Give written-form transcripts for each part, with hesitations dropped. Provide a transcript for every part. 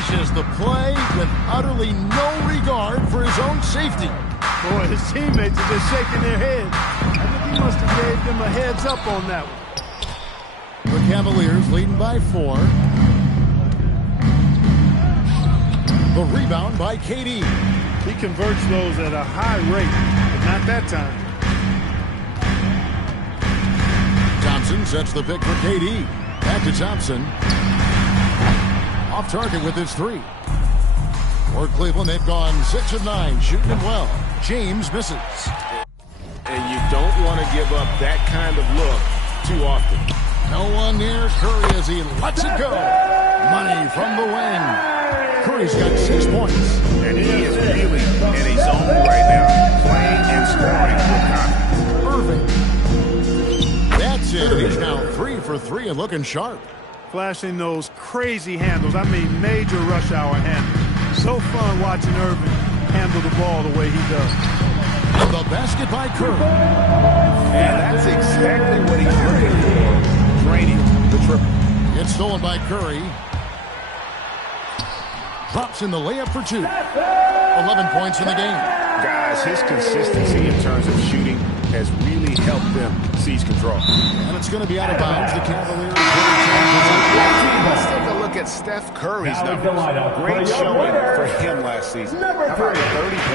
finishes the play with utterly no regard for his own safety. Boy, his teammates are just shaking their heads. I think he must have gave them a heads up on that one. The Cavaliers leading by 4. The rebound by KD. He converts those at a high rate, but not that time. Thompson sets the pick for KD. Back to Thompson. Off target with his 3. For Cleveland, they've gone 6 of 9, shooting it well. James misses. And you don't want to give up that kind of look too often. No one near Curry as he lets it go. Money from the wing. Curry's got 6 points. And he is really in his zone right now, playing and scoring with confidence. Irving. That's it. He's now 3 for 3 and looking sharp. Flashing those crazy handles. I mean, major rush hour handles. So fun watching Irving handle the ball the way he does. The basket by Curry. And that's exactly what he's looking for, draining the triple. It's stolen by Curry. Drops in the layup for 2. 11 points in the game. Guys, his consistency in terms of shooting has really helped them seize control. And it's going to be out of bounds. The Cavaliers. Let's take a look at Steph Curry's numbers. Great showing for him last season. How about 30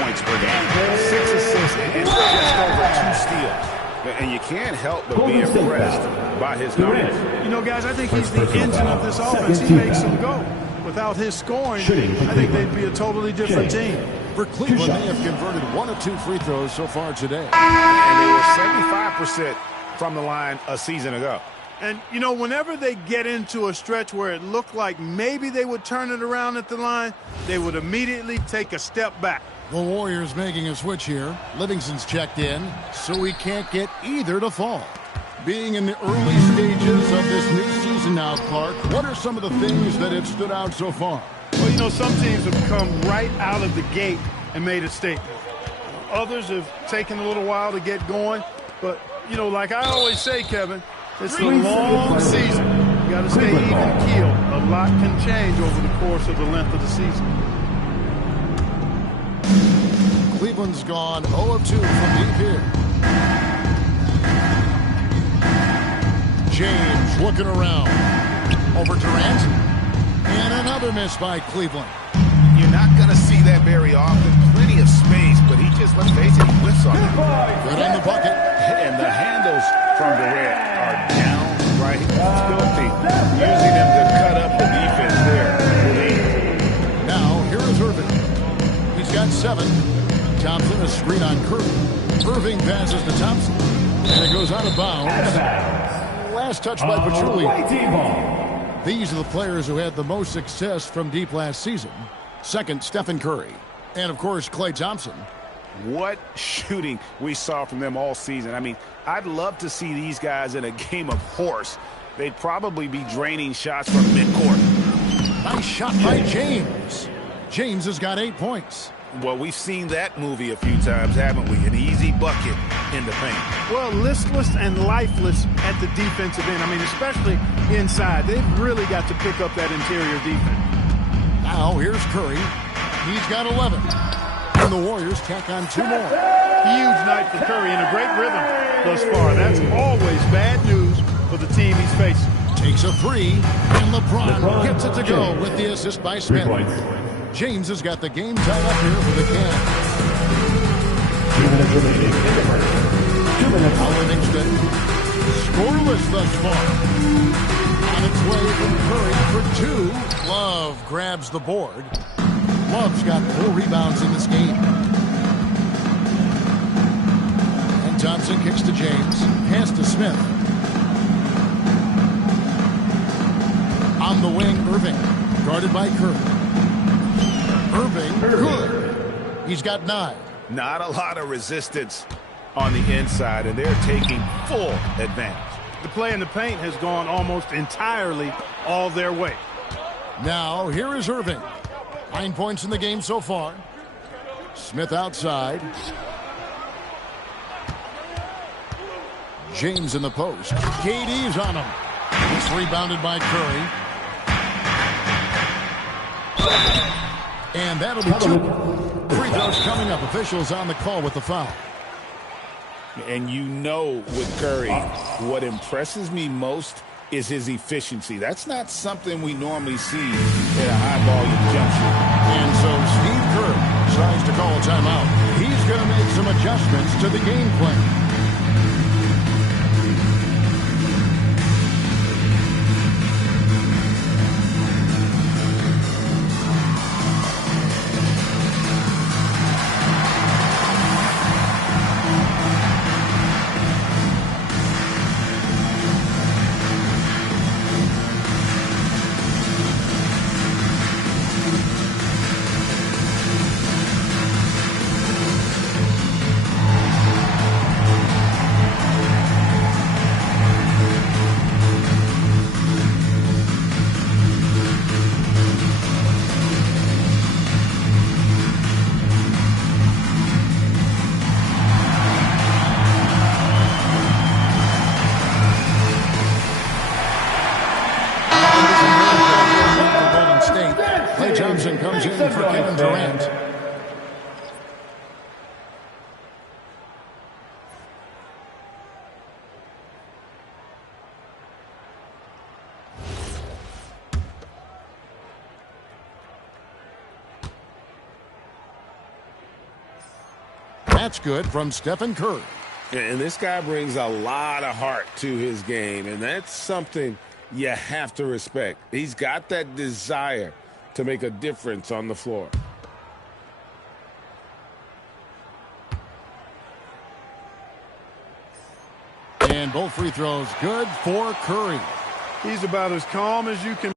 points per game, 6 assists, and just over 2 steals. And you can't help but be impressed by his numbers. You know, guys, I think he's the engine of this offense. He makes them go. Without his scoring, I think they'd be a totally different team. For Cleveland, they have converted 1 of 2 free throws so far today. And they were 75% from the line a season ago. And, you know, whenever they get into a stretch where it looked like maybe they would turn it around at the line, they would immediately take a step back. The Warriors making a switch here. Livingston's checked in, so he can't get either to fall. Being in the early stages of this new season now, Clark, what are some of the things that have stood out so far? Well, you know, some teams have come right out of the gate and made a statement. Others have taken a little while to get going. But, you know, like I always say, Kevin, it's a long season. You got to stay even keeled. A lot can change over the course of the length of the season. Cleveland's gone 0 of 2 from deep here. James looking around. Over Durant. And another miss by Cleveland. You're not going to see that very often. Plenty of space, but he just, let's face it, he whiffs on it. Good on the bucket. And the handles from Durant are downright filthy. Using them to cut up the defense there. Now, here is Irving. He's got 7. Thompson, a screen on Curry. Irving passes to Thompson. And it goes out of bounds. Last touch by Pachulia. These are the players who had the most success from deep last season. Second, Stephen Curry. And, of course, Klay Thompson. What shooting we saw from them all season. I mean, I'd love to see these guys in a game of horse. They'd probably be draining shots from midcourt. Nice shot by James. James has got 8 points. Well, we've seen that movie a few times, haven't we? An easy bucket in the paint. Well, listless and lifeless at the defensive end. I mean, especially inside. They've really got to pick up that interior defense. Now, here's Curry. He's got 11. And the Warriors tack on 2 more. Huge night for Curry and a great rhythm thus far. That's always bad news for the team he's facing. Takes a 3, and LeBron gets it to go with the assist by Smith. James has got the game tied up here for the Cavs. 2 minutes remaining in the first. 2 minutes. Livingston scoreless thus far. On its way from Curry for 2. Love grabs the board. Love's got 4 rebounds in this game. And Thompson kicks to James. Pass to Smith. On the wing, Irving. Guarded by Curry. Irving, good. He's got 9. Not a lot of resistance on the inside, and they're taking full advantage. The play in the paint has gone almost entirely all their way. Now, here is Irving. 9 points in the game so far. Smith outside. James in the post. KD's on him. It's rebounded by Curry. And that'll be 2 free throws coming up. Officials on the call with the foul. And you know with Curry, what impresses me most is his efficiency. That's not something we normally see in a high-volume jump shot. And so Steve Kerr decides to call a timeout. He's going to make some adjustments to the game plan. Comes in for Kevin Durant. That's good from Stephen Curry. And this guy brings a lot of heart to his game, and that's something you have to respect. He's got that desire to make a difference on the floor. And both free throws good for Curry. He's about as calm as you can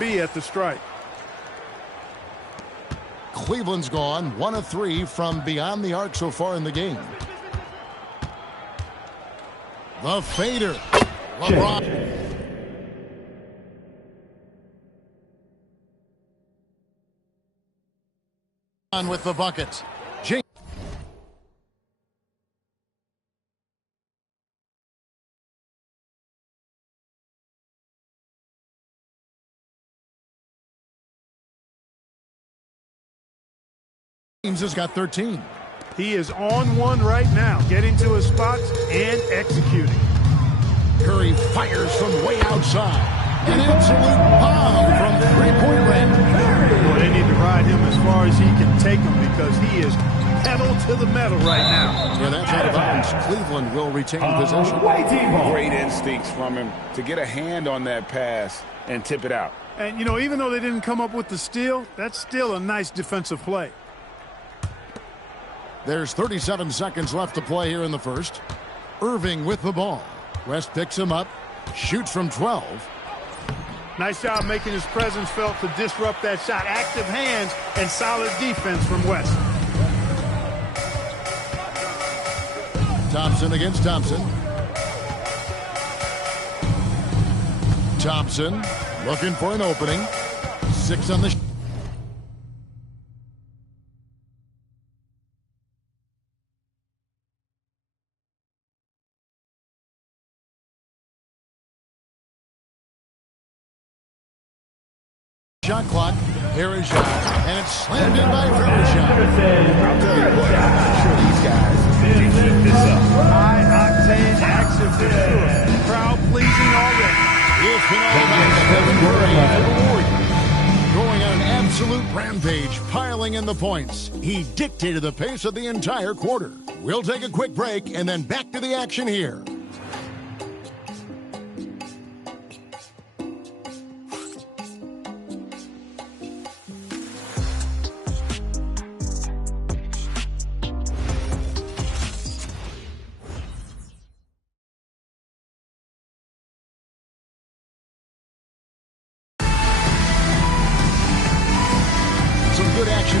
be at the stripe. Cleveland's gone 1 of 3 from beyond the arc so far in the game. The fader. LeBron. On with the bucket. James has got 13. He is on one right now, getting to his spots and executing. Curry fires from way outside. An absolute bomb from three-point range. Boy, they need to ride him as far as he can take him because he is pedal to the metal right now. Yeah, that's out of bounds. Cleveland will retain possession. Great instincts from him to get a hand on that pass and tip it out. And, you know, even though they didn't come up with the steal, that's still a nice defensive play. There's 37 seconds left to play here in the first. Irving with the ball. West picks him up, shoots from 12. Nice job making his presence felt to disrupt that shot. Active hands and solid defense from West. Thompson against Thompson. Thompson looking for an opening. 6 on the shot clock. Parashot, and it's slammed in by Parashot. I'll tell you what, I'm sure these guys can keep this up. High-octane action for sure. Crowd pleasing already. It's been all about Stephen Curry for the Warriors. Going on an absolute rampage, piling in the points. He dictated the pace of the entire quarter. We'll take a quick break and then back to the action here.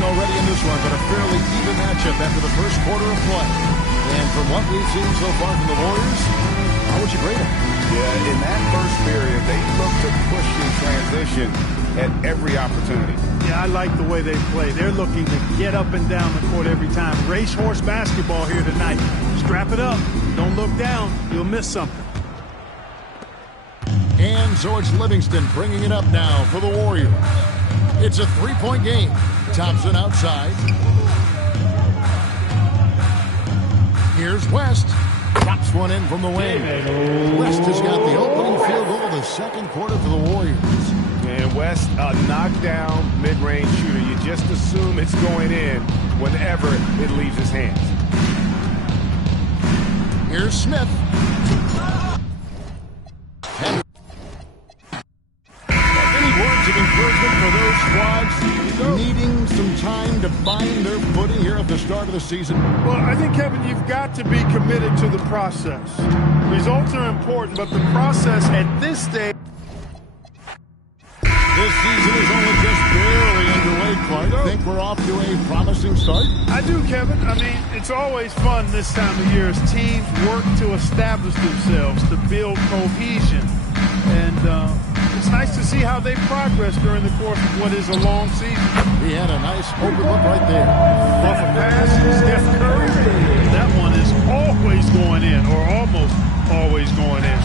Already in this one, but a fairly even matchup after the first quarter of play. And from what we've seen so far from the Warriors, how would you grade them? Yeah, in that first period, they looked to push in transition at every opportunity. Yeah, I like the way they play. They're looking to get up and down the court every time. Racehorse basketball here tonight. Strap it up. Don't look down. You'll miss something. And so it's Livingston bringing it up now for the Warriors. It's a three-point game. Thompson outside. Here's West. Drops one in from the wing. West has got the opening field goal of the second quarter for the Warriors. And West, a knockdown mid-range shooter. You just assume it's going in whenever it leaves his hands. Here's Smith. Any words of encouragement for those squads needing some time to find their footing here at the start of the season? Well, I think, Kevin, you've got to be committed to the process. Results are important, but the process at this stage... This season is only just barely underway, Clark. I think we're off to a promising start. I do, Kevin. I mean, it's always fun this time of year as teams work to establish themselves, to build cohesion. And it's nice to see how they progress during the course of what is a long season. He had a nice open look right there. Off a pass, Steph Curry. That one is always going in, or almost always going in.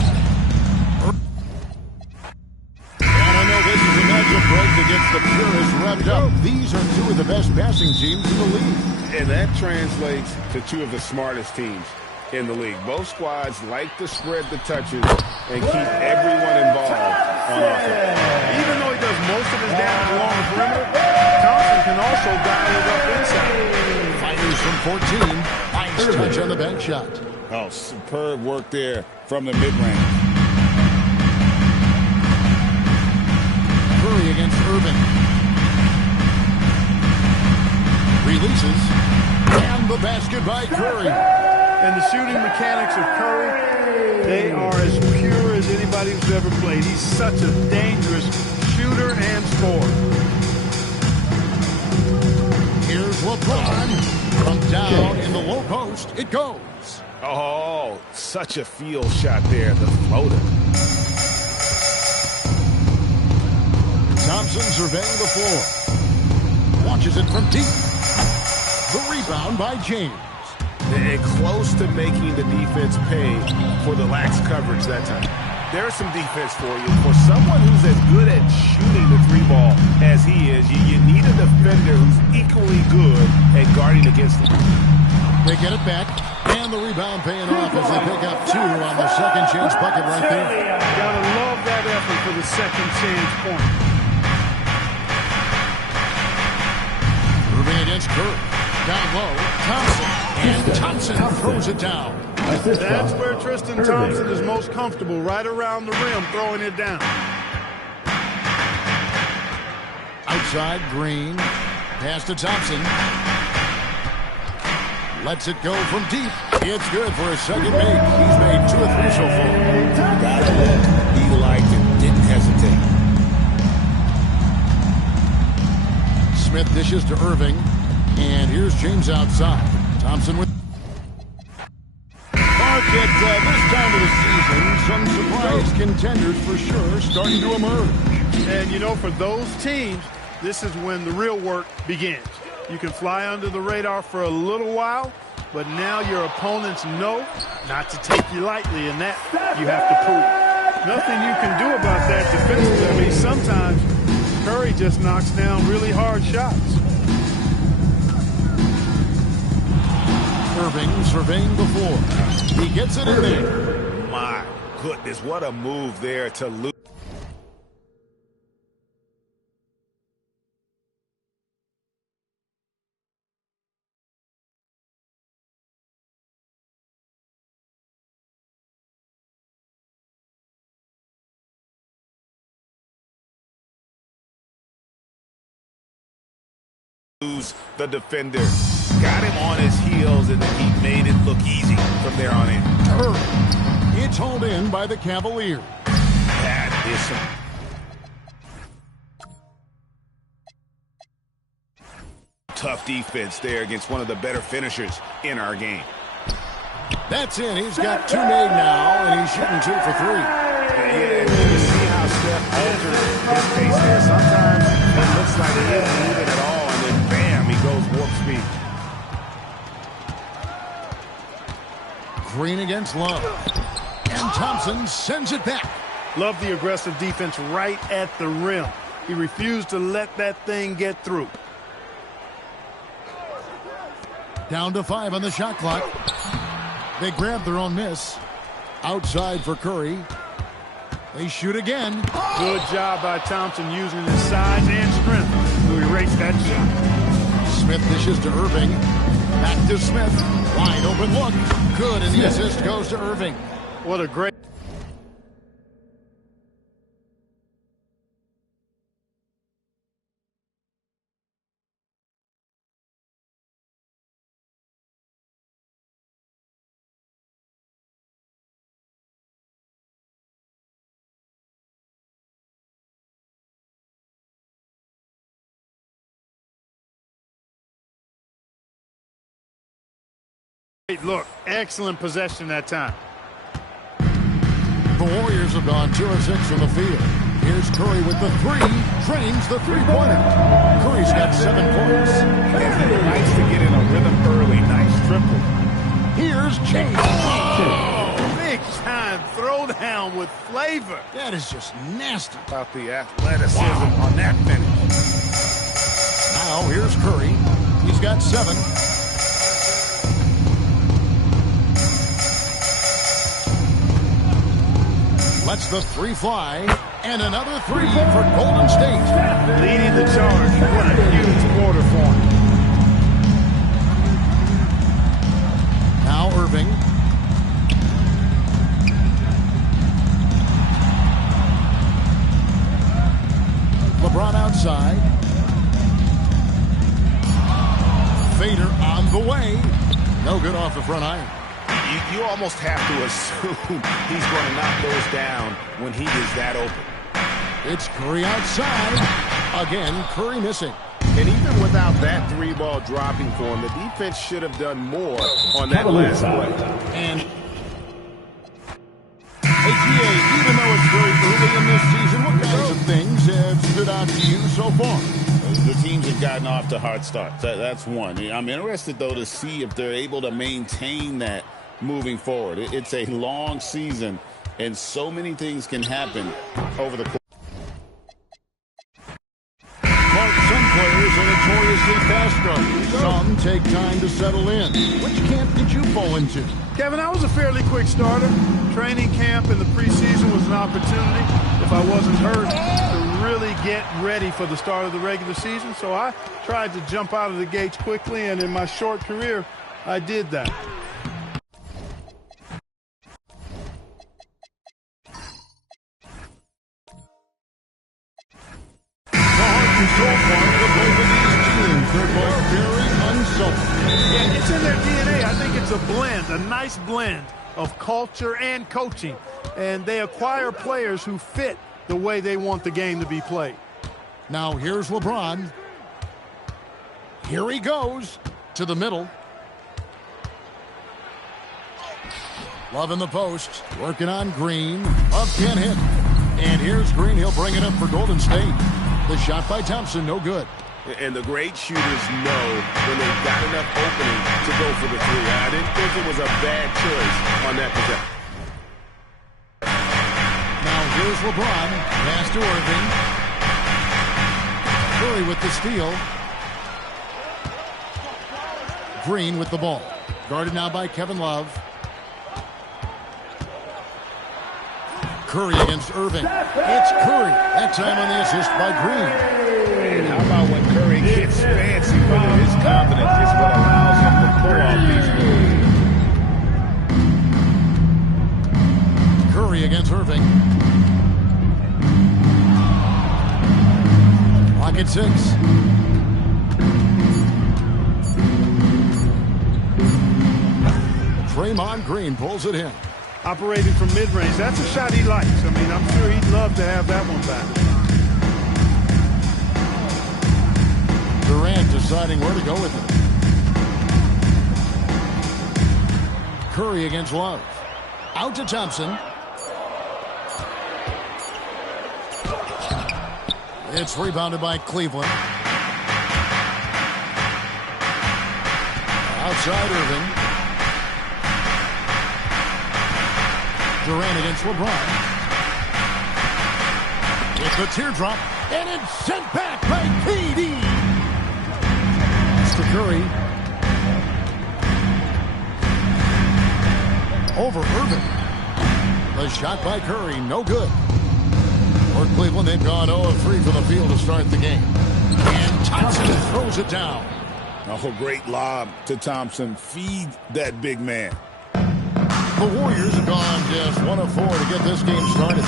This is a matchup break that gets the purists revved up. These are two of the best passing teams in the league. And that translates to two of the smartest teams in the league. Both squads like to spread the touches and keep everyone involved on offense. Even though he does most of his damage along the perimeter, Thompson can also dial it up inside. Fighters from 14. Nice touch on the bank shot. Oh, superb work there from the mid-range. Curry against Irving. Releases. And the basket by Curry. And the shooting mechanics of Curry, they are as pure as anybody who's ever played. He's such a dangerous shooter shooter and scorer. Here's LeBron. From down in the low post, it goes. Oh, such a field shot there, the floater. Thompson surveying the floor. Launches it from deep. The rebound by James. And close to making the defense pay for the lax coverage that time. There's some defense for you. For someone who's as good at shooting the three ball as he is, you need a defender who's equally good at guarding against him. They get it back, and the rebound paying off as they pick up 2 on the second chance bucket right there. Gotta love that effort for the second chance point. Moving against Curry. Down low, Thompson. And Thompson throws it down. That's where Tristan Thompson is most comfortable, right around the rim, throwing it down. Outside, Green. Pass to Thompson. Lets it go from deep. It's good for a second make. He's made 2 or 3 so far. Got a look. He liked it. Didn't hesitate. Smith dishes to Irving. And here's James outside. Thompson with... Mark, at this time of the season, some surprise contenders for sure starting to emerge. And, you know, for those teams, this is when the real work begins. You can fly under the radar for a little while, but now your opponents know not to take you lightly, and that you have to prove. Nothing you can do about that defensively. I mean, sometimes Curry just knocks down really hard shots. Irving surveying the floor. He gets it in there. My goodness, what a move there to lose. The defender got him on his heels, and then he made it look easy from there on in. It's hauled in by the Cavaliers. That is some tough defense there against one of the better finishers in our game. That's in. He's got 2 made now, and he's shooting 2 for 3. And you see how Steph altered his pace there. Sometimes it looks like he isn't moving at all, and then bam, he goes warp speed. Green against Love. And Thompson sends it back. Love the aggressive defense right at the rim. He refused to let that thing get through. Down to 5 on the shot clock. They grab their own miss. Outside for Curry. They shoot again. Good job by Thompson using his size and strength to erase that shot. Smith dishes to Irving. Back to Smith. Wide open look. Good, and the assist goes to Irving. What a great... Look, excellent possession that time. The Warriors have gone 2 of 6 from the field. Here's Curry with the 3. Drains the 3-pointer. Curry's got 7 points. Nice to get in a rhythm early. Nice triple. Here's James. Oh, big time throwdown with flavor. That is just nasty. About the athleticism on that finish. Now here's Curry. He's got 7. Lets the 3 fly, and another 3 for Golden State. Leading the charge. What a huge quarter for him. Now Irving. LeBron outside. Fader on the way. No good off the front iron. You almost have to assume he's going to knock those down when he is that open. It's Curry outside. Again, Curry missing. And even without that three-ball dropping for him, the defense should have done more on that last play. And hey, even though it's very early in this season, what kinds of things have stood out to you so far? The teams have gotten off to hard starts. That's one. I'm interested, though, to see if they're able to maintain that moving forward. It's a long season, and so many things can happen over the course. Some players are notoriously fast-runners. Some take time to settle in. Which camp did you fall into? Kevin, I was a fairly quick starter. Training camp in the preseason was an opportunity, if I wasn't hurt, to really get ready for the start of the regular season. So I tried to jump out of the gates quickly, and in my short career, I did that. Yeah, it's in their DNA. I think it's a blend, a nice blend of culture and coaching. And they acquire players who fit the way they want the game to be played. Now here's LeBron. Here he goes to the middle. Love in the post. Working on Green. Up can't hit. And here's Green. He'll bring it up for Golden State. The shot by Thompson, no good. And the great shooters know when they've got enough opening to go for the three. I didn't think it was a bad choice on that possession. Now here's LeBron. Pass to Irving. Curry with the steal. Green with the ball. Guarded now by Kevin Love. Curry against Irving. It's Curry. That time on the assist by Green. And how about when Curry gets fancy with it? His confidence is what allows him to pull off these moves. Curry against Irving. Clock at 6. Draymond Green pulls it in. Operating from mid-range, that's a shot he likes. I mean, I'm sure he'd love to have that one back. Durant deciding where to go with it. Curry against Love. Out to Thompson. It's rebounded by Cleveland. Outside Irving. Durant against LeBron. It's a teardrop, and it's sent back by KD. It's to Curry. Over Irving. The shot by Curry, no good. For Cleveland, they've gone 0-3 from the field to start the game. And Thompson throws it down. Oh, great lob to Thompson. Feed that big man. The Warriors have gone just 1 of 4 to get this game started.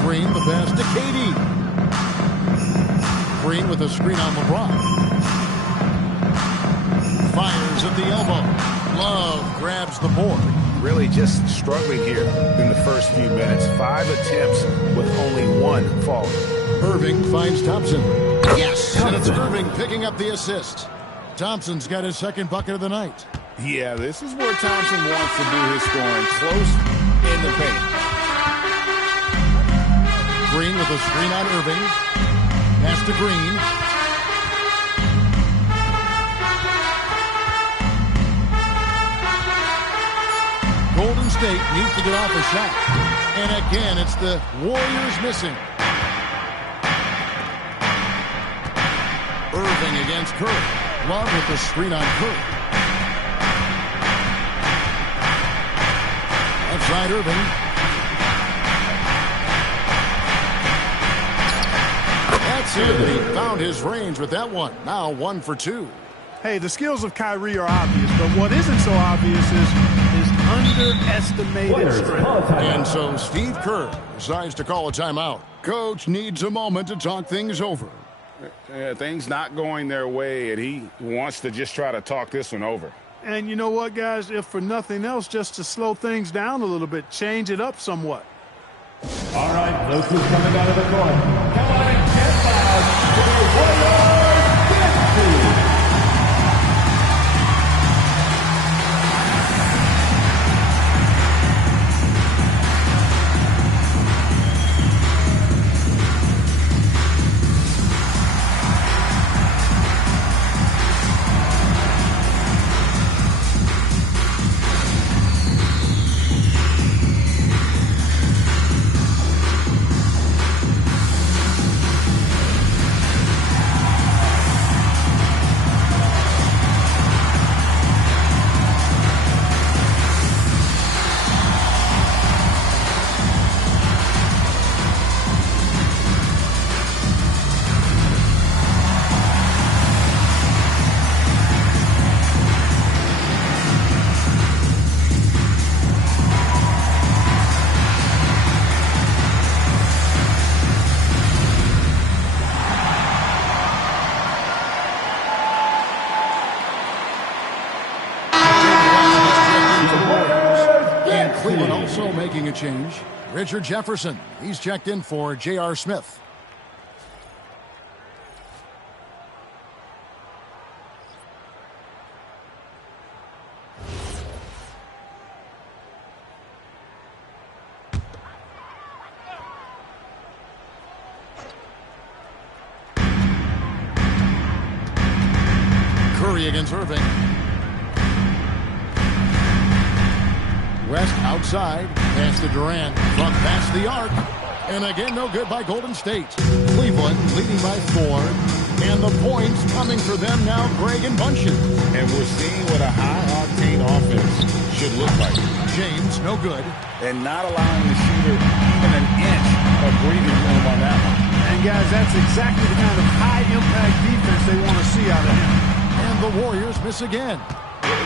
Green, the pass to KD. Green with a screen on LeBron. Fires at the elbow. Love grabs the board. Really just struggling here in the first few minutes. 5 attempts with only 1 falling. Irving finds Thompson. Yes, and it's Irving picking up the assist. Thompson's got his second bucket of the night. Yeah, this is where Thompson wants to do his scoring, close in the paint. Green with a screen on Irving. Pass to Green. Golden State needs to get off a shot. And again, it's the Warriors missing. Irving against Curry. Love with the screen on Curry. Outside Irving. That's it. He found his range with that one. Now 1 for 2. Hey, the skills of Kyrie are obvious, but what isn't so obvious is his underestimated strength. And so Steve Kerr decides to call a timeout. Coach needs a moment to talk things over. Yeah, things not going their way, and he wants to just try to talk this one over. And you know what, guys? If for nothing else, just to slow things down a little bit, change it up somewhat. All right, look who's coming out of the court. Come on and get loud for the Warriors 50. Cleveland also making a change. Richard Jefferson, he's checked in for J.R. Smith. Curry against Irving. West outside, pass to Durant, front past the arc, and again no good by Golden State. Cleveland leading by 4, and the points coming for them now, Greg and Bunchen. And we're seeing what a high-octane offense should look like. James, no good. And not allowing the shooter even an inch of breathing room on that one. And guys, that's exactly the kind of high-impact defense they want to see out of him. And the Warriors miss again.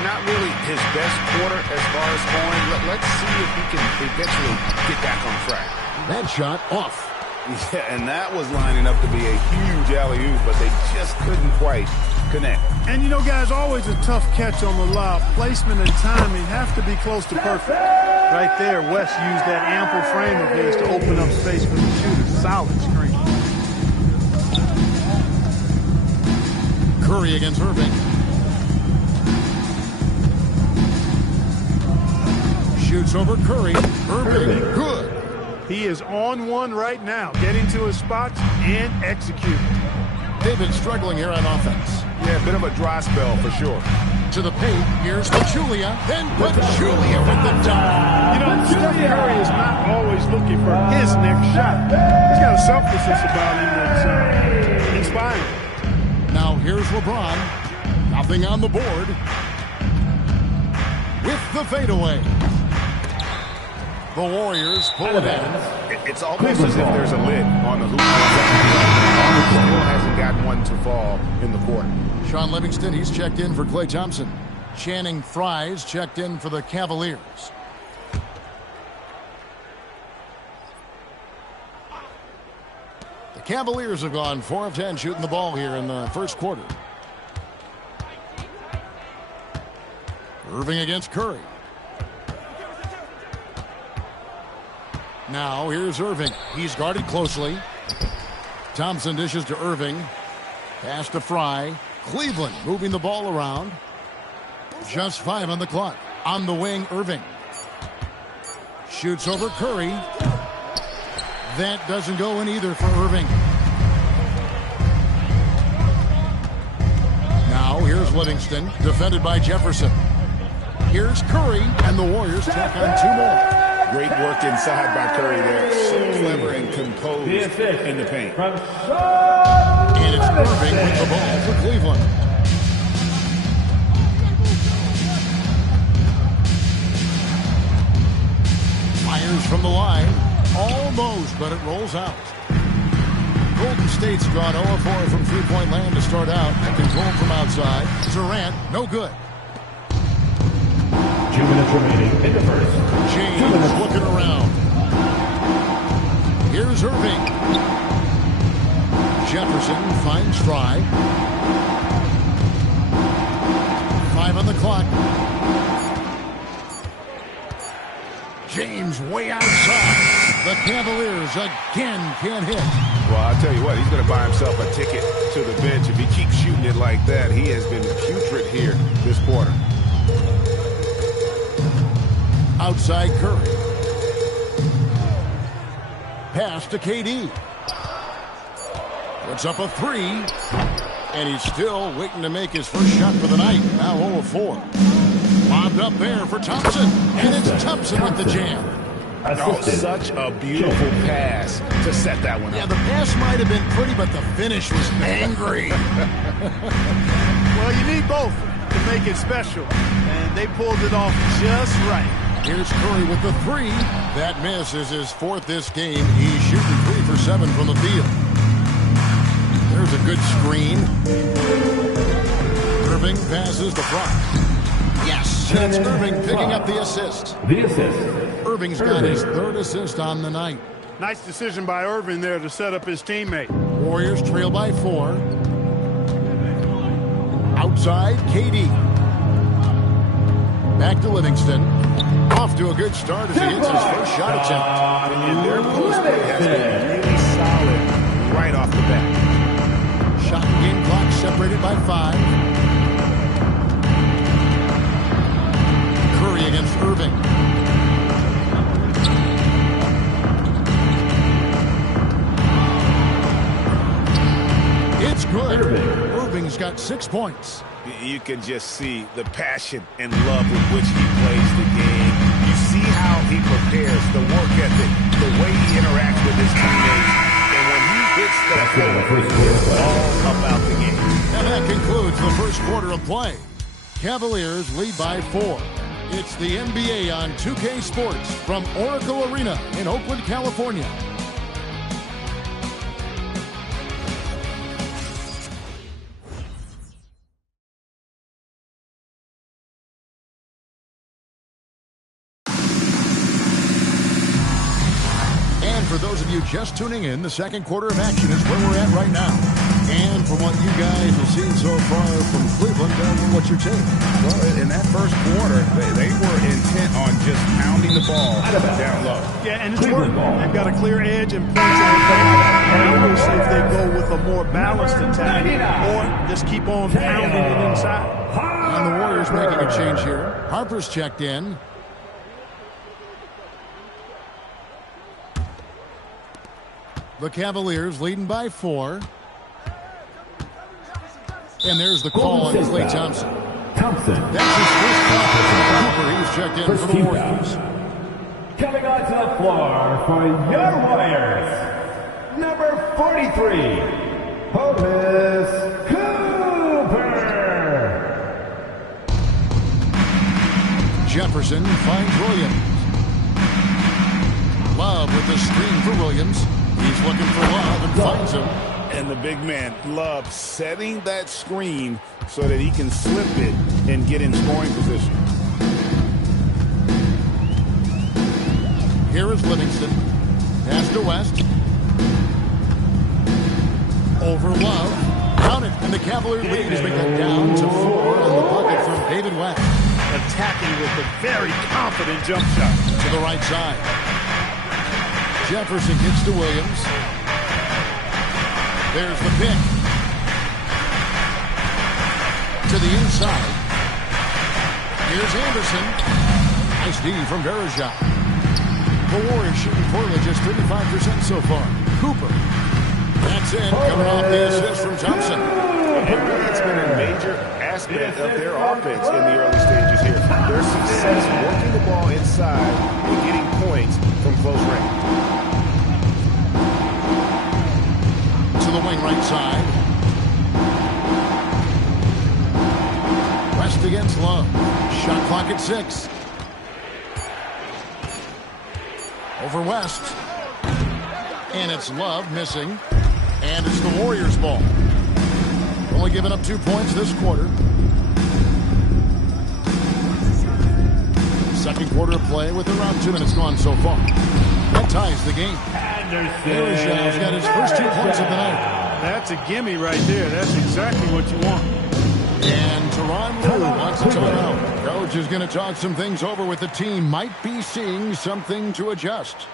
Not really his best quarter as far as scoring. Let's see if he can eventually get back on track. That shot off. Yeah, and that was lining up to be a huge alley-oop, but they just couldn't quite connect. And you know, guys, always a tough catch on the lob. Placement and timing have to be close to perfect. Right there, West used that ample frame of his to open up space for the shooter. Solid screen. Curry against Irving. Shoots over Curry. Irving, good. He is on one right now, getting to his spots and executing. They've been struggling here on offense. Yeah, a bit of a dry spell for sure. To the paint, here's Pachulia. Then Pachulia with the dunk. You know, Steph Curry is not always looking for his next shot. He's got a selflessness about him that's inspiring. Now here's LeBron. Nothing on the board. With the fadeaway. The Warriors pull it in. It's almost as if there's a lid on the hoop. Still hasn't gotten one to fall in the court. Sean Livingston, he's checked in for Klay Thompson. Channing Frye's checked in for the Cavaliers. The Cavaliers have gone 4 of 10 shooting the ball here in the first quarter. Irving against Curry. Now here's Irving. He's guarded closely. Thompson dishes to Irving. Pass to Frye. Cleveland moving the ball around. Just 5 on the clock. On the wing, Irving. Shoots over Curry. That doesn't go in either for Irving. Now here's Livingston, defended by Jefferson. Here's Curry, and the Warriors tack on 2 more. Great work inside by Curry there. So clever and composed in the paint. And it's Irving with the ball for Cleveland. Fires from the line. Almost, but it rolls out. Golden State's gone 0-4 from three-point land to start out and controlled from outside. Durant, no good. 2 minutes remaining in the first. James looking around. Here's Irving. Jefferson finds Frye. 5 on the clock. James way outside. The Cavaliers again can't hit. Well, I'll tell you what, he's going to buy himself a ticket to the bench. If he keeps shooting it like that, he has been putrid here this quarter. Outside Curry. Pass to KD. Puts up a three. And he's still waiting to make his first shot for the night. Now 0 of 4. Lobbed up there for Thompson. And it's Thompson with the jam. Oh, such a beautiful pass to set that one up. Yeah, the pass might have been pretty, but the finish was angry. Well, you need both to make it special. And they pulled it off just right. Here's Curry with the three. That miss is his fourth this game. He's shooting 3 for 7 from the field. There's a good screen. Irving passes to Brock. Yes, and it's Irving picking up the assist. Irving's got his third assist on the night. Nice decision by Irving there to set up his teammate. Warriors trail by 4. Outside, KD. Back to Livingston. Off to a good start as he gets his first shot attempt. And their post play has been really solid right off the bat. Shot and game clock separated by 5. Curry against Irving. It's good. Irving's got 6 points. You can just see the passion and love with which he plays the game. You see how he prepares, the work ethic, the way he interacts with his teammates. And when he hits the floor, it's all about the game. And that concludes the first quarter of play. Cavaliers lead by 4. It's the NBA on 2K Sports from Oracle Arena in Oakland, California. And for those of you just tuning in, the second quarter of action is where we're at right now. And from what you guys have seen so far from Cleveland, what's your take? Well, in that first quarter, they were intent on just pounding the ball down low. Yeah, and it's working. They've got a clear edge and points in the paint. Now we'll see if they go with a more balanced attack or just keep on pounding it inside. And the Warriors making a change here. Harper's checked in. The Cavaliers leading by 4. And there's the call on Klay Thompson. That's his first foul. Cooper, he's checked in for the Warriors. Coming onto the floor for your Warriors, number 43, Horace Cooper. Jefferson finds Williams. Love with the screen for Williams. He's looking for Love and finds him. And the big man, Love, setting that screen so that he can slip it and get in scoring position. Here is Livingston. Pass to West. Over Love. Count it. And the Cavalier lead has been cut down to 4 on the bucket from David West. Attacking with a very confident jump shot. To the right side. Jefferson gets to Williams. There's the pick. To the inside. Here's Anderson. Nice D from Verajak. The Warriors shooting poorly, just 35% so far. Cooper. That's in, coming off the assist from Thompson. And really, it's been a major aspect of their offense in the early stages here. Their success working the ball inside and getting points from close range. To the wing right side. West against Love. Shot clock at 6. Over West. And it's Love missing. And it's the Warriors' ball. Only giving up 2 points this quarter. Second quarter of play with around 2 minutes gone so far. That ties the game. Verajak's got his first 2 points of the night. That's a gimme right there. That's exactly what you want. And Tyronn Lue wants a timeout. Coach is going to talk some things over with the team. Might be seeing something to adjust.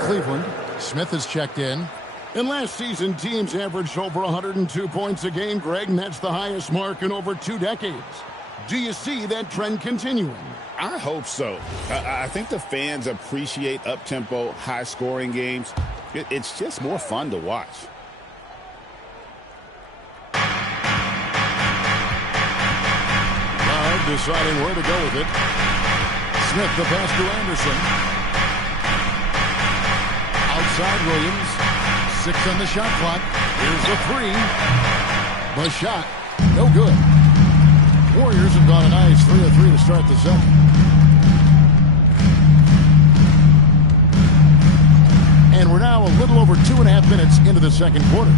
Cleveland. Smith has checked in. And last season, teams averaged over 102 points a game, Greg, and that's the highest mark in over 2 decades. Do you see that trend continuing? I hope so. I think the fans appreciate up-tempo, high-scoring games. It's just more fun to watch. Deciding where to go with it. Smith, the pass to Anderson. Outside Williams. 6 on the shot clock. Here's the 3. The shot. No good. Warriors have gone a nice 3 of 3 to start the second. And we're now a little over 2.5 minutes into the second quarter.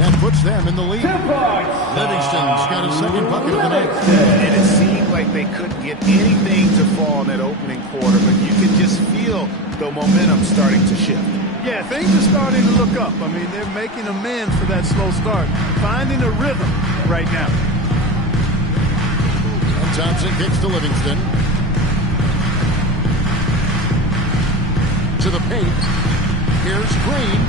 That puts them in the lead. Livingston's got his second bucket of the night. And it seemed like they couldn't get anything to fall in that opening quarter, but you can just feel the momentum starting to shift. Yeah, things are starting to look up. I mean, they're making amends for that slow start. Finding a rhythm right now. And Thompson kicks to Livingston. To the paint. Here's Green.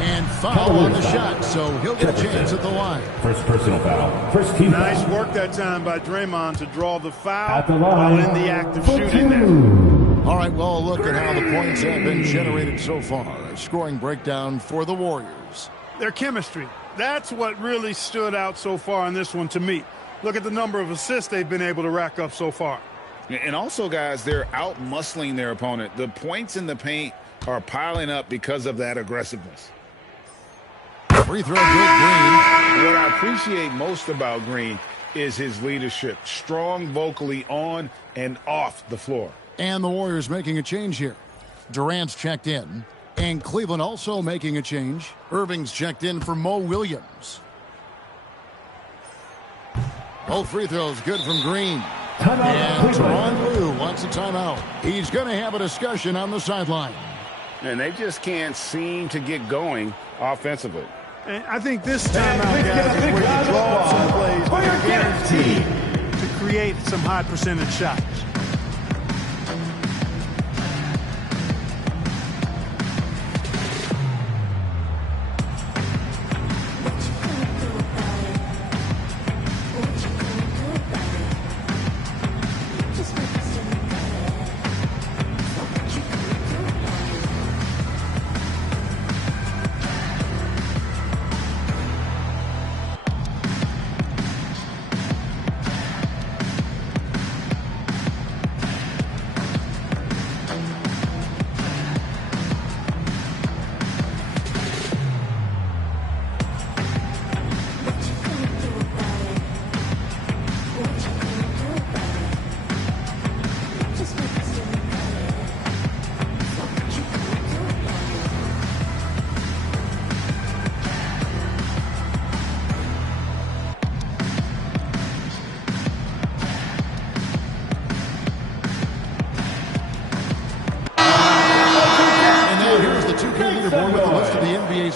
And foul on the shot, so he'll get a chance at the line. First personal foul. First team nice foul. work that time by Draymond to draw the foul At the line. while in the act of shooting there. All right, well, look at how the points have been generated so far. A scoring breakdown for the Warriors. Their chemistry. That's what really stood out so far in this one to me. Look at the number of assists they've been able to rack up so far. And also, guys, they're out-muscling their opponent. The points in the paint are piling up because of that aggressiveness. Free throw good, Green. What I appreciate most about Green is his leadership. Strong vocally on and off the floor. And the Warriors making a change here. Durant's checked in. And Cleveland also making a change. Irving's checked in for Mo Williams. Both free throws good from Green. And Tyronn Lue wants a timeout. He's going to have a discussion on the sideline. And they just can't seem to get going offensively. And I think this timeout, guys, is where you draw up some plays that are guaranteed to create some high percentage shots.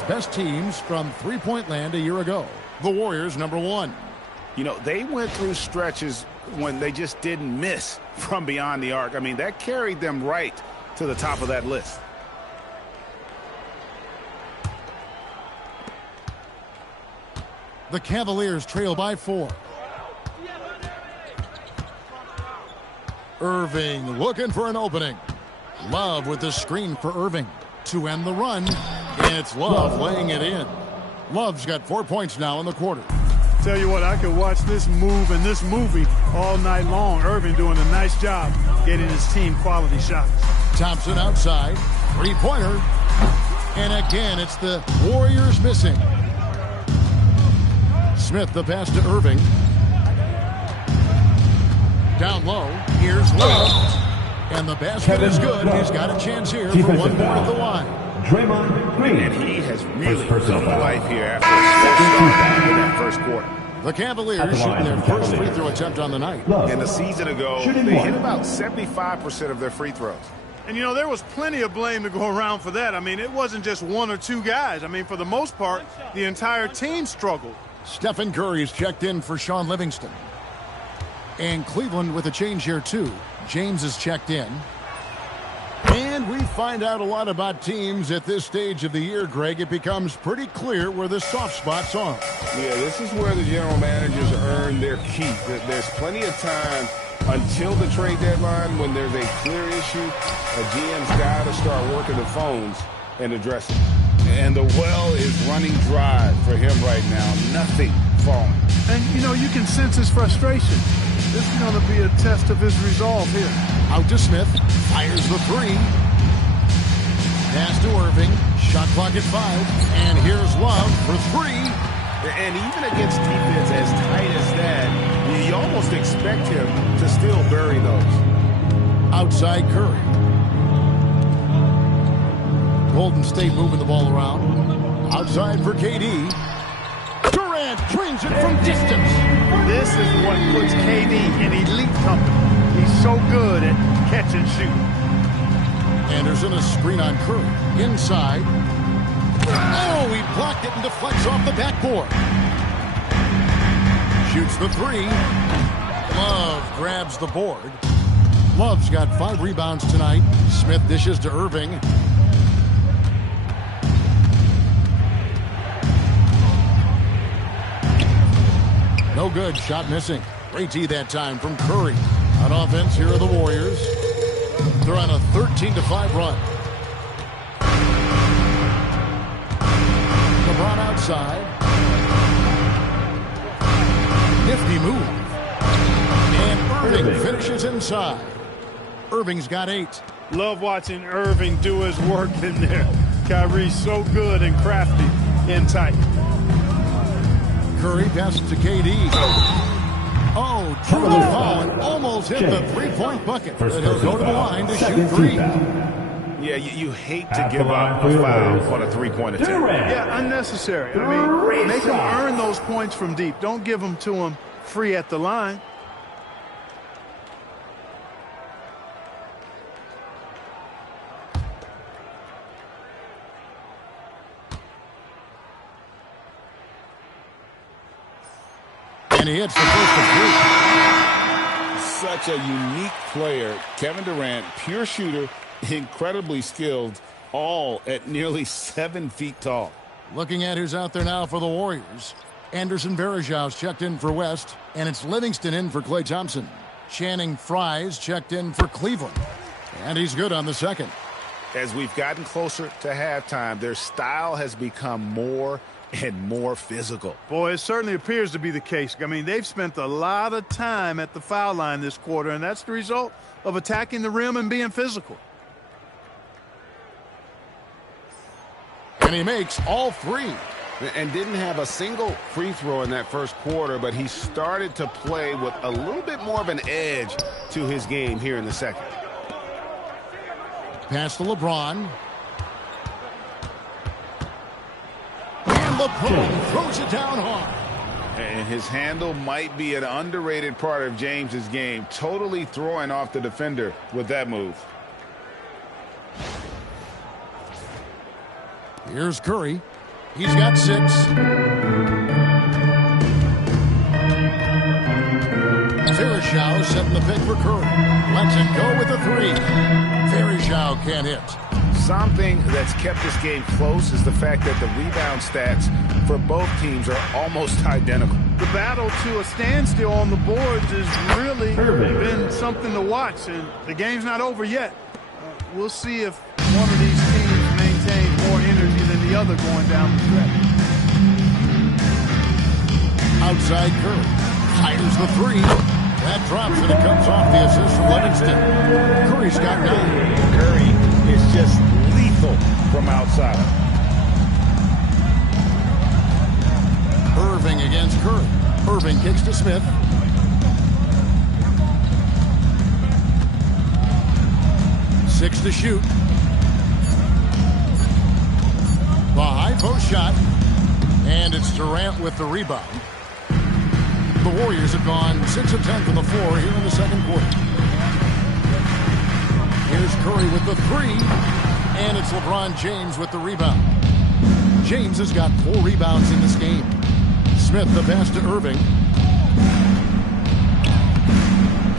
Best teams from three-point land a year ago. The Warriors, number 1. You know, they went through stretches when they just didn't miss from beyond the arc. I mean, that carried them right to the top of that list. The Cavaliers trail by 4. Irving looking for an opening. Love with the screen for Irving. To end the run, it's Love laying it in. Love's got 4 points now in the quarter. Tell you what, I could watch this move and this movie all night long. Irving doing a nice job getting his team quality shots. Thompson outside. Three-pointer. And again, it's the Warriors missing. Smith the pass to Irving. Down low. Here's Love. And the basket is good. He's got a chance here for 1 point at the line. Draymond Green. And he has really come to life here after a slow start in that first quarter. The Cavaliers shooting their first free throw attempt on the night. And a season ago, they hit about 75% of their free throws. And, you know, there was plenty of blame to go around for that. I mean, it wasn't just 1 or 2 guys. I mean, for the most part, the entire team struggled. Stephen Curry's checked in for Sean Livingston. And Cleveland with a change here, too. James is checked in. And we find out a lot about teams at this stage of the year, Greg. It becomes pretty clear where the soft spots are. Yeah, this is where the general managers earn their keep. There's plenty of time until the trade deadline when there's a clear issue. A GM's got to start working the phones and address it. And the well is running dry for him right now. Nothing falling. And, you know, you can sense his frustration. This is going to be a test of his resolve here. Out to Smith. Fires the 3. Pass to Irving. Shot clock at 5. And here's Love for 3. And even against defense as tight as that, you almost expect him to still bury those. Outside Curry. Golden State moving the ball around. Outside for KD. Durant drains it from distance. This is what puts KD in elite company. He's so good at catch and shoot. Anderson a screen on Curry. Inside. Oh, he blocked it and deflects off the backboard. Shoots the 3. Love grabs the board. Love's got 5 rebounds tonight. Smith dishes to Irving. No good. Shot missing. Great D that time from Curry. On offense, here are the Warriors. They're on a 13-5 run. LeBron outside. Nifty move. And Irving finishes inside. Irving's got 8. Love watching Irving do his work in there. Kyrie's so good and crafty in tight. Curry passes to KD. Oh, triple foul and almost hit the 3-point bucket. But he'll go to the line to shoot 3. Yeah, you hate to give up a foul on a 3-point attempt. Yeah, unnecessary. I mean, make them earn those points from deep. Don't give them to them free at the line. And he hits the first of 3. Such a unique player. Kevin Durant, pure shooter, incredibly skilled, all at nearly 7 feet tall. Looking at who's out there now for the Warriors. Anderson Varejau's checked in for West, and it's Livingston in for Klay Thompson. Channing Frye's checked in for Cleveland, and he's good on the second. As we've gotten closer to halftime, their style has become more and more physical. Boy, it certainly appears to be the case. I mean, they've spent a lot of time at the foul line this quarter, and that's the result of attacking the rim and being physical. And he makes all 3. And didn't have a single free throw in that first quarter, but he started to play with a little bit more of an edge to his game here in the second. Pass to LeBron. And LeBron throws it down hard. And his handle might be an underrated part of James's game, totally throwing off the defender with that move. Here's Curry. He's got 6. Varejao setting the pick for Curry. Lets it go with a 3. Varejao can't hit. something that's kept this game close is the fact that the rebound stats for both teams are almost identical. The battle to a standstill on the boards has really been something to watch, and the game's not over yet. We'll see if one of these teams maintains more energy than the other going down the stretch. Outside Curry. Fires the three. That drops and it comes off the assist from Livingston. Curry's got 9. Curry is just lethal from outside. Irving against Curry. Irving kicks to Smith. Six to shoot. The high post shot. And it's Durant with the rebound. The Warriors have gone 6 of 10 from the floor here in the second quarter. Here's Curry with the three. And it's LeBron James with the rebound. James has got 4 rebounds in this game. Smith the pass to Irving.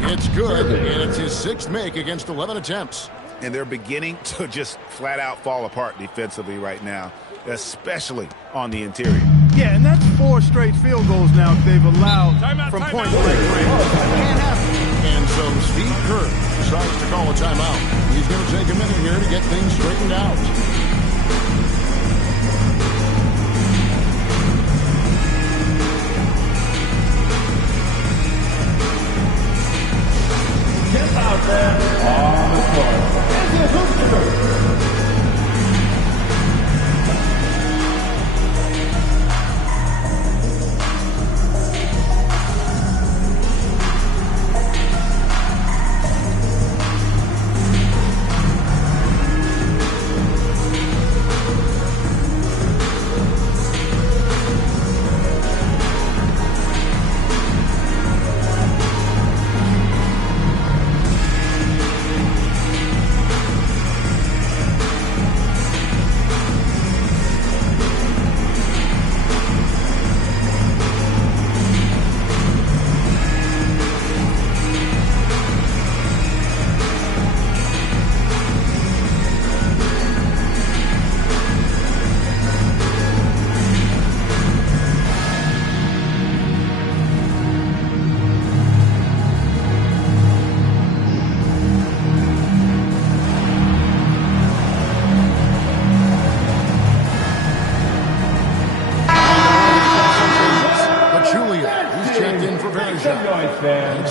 It's good, and it's his 6th make against 11 attempts. And they're beginning to just flat out fall apart defensively right now, especially on the interior. Yeah, and that's 4 straight field goals now they've allowed from point blank range. And so Steve Kerr decides to call a timeout. He's going to take a minute here to get things straightened out. Get out there on the floor. Is it Hooper?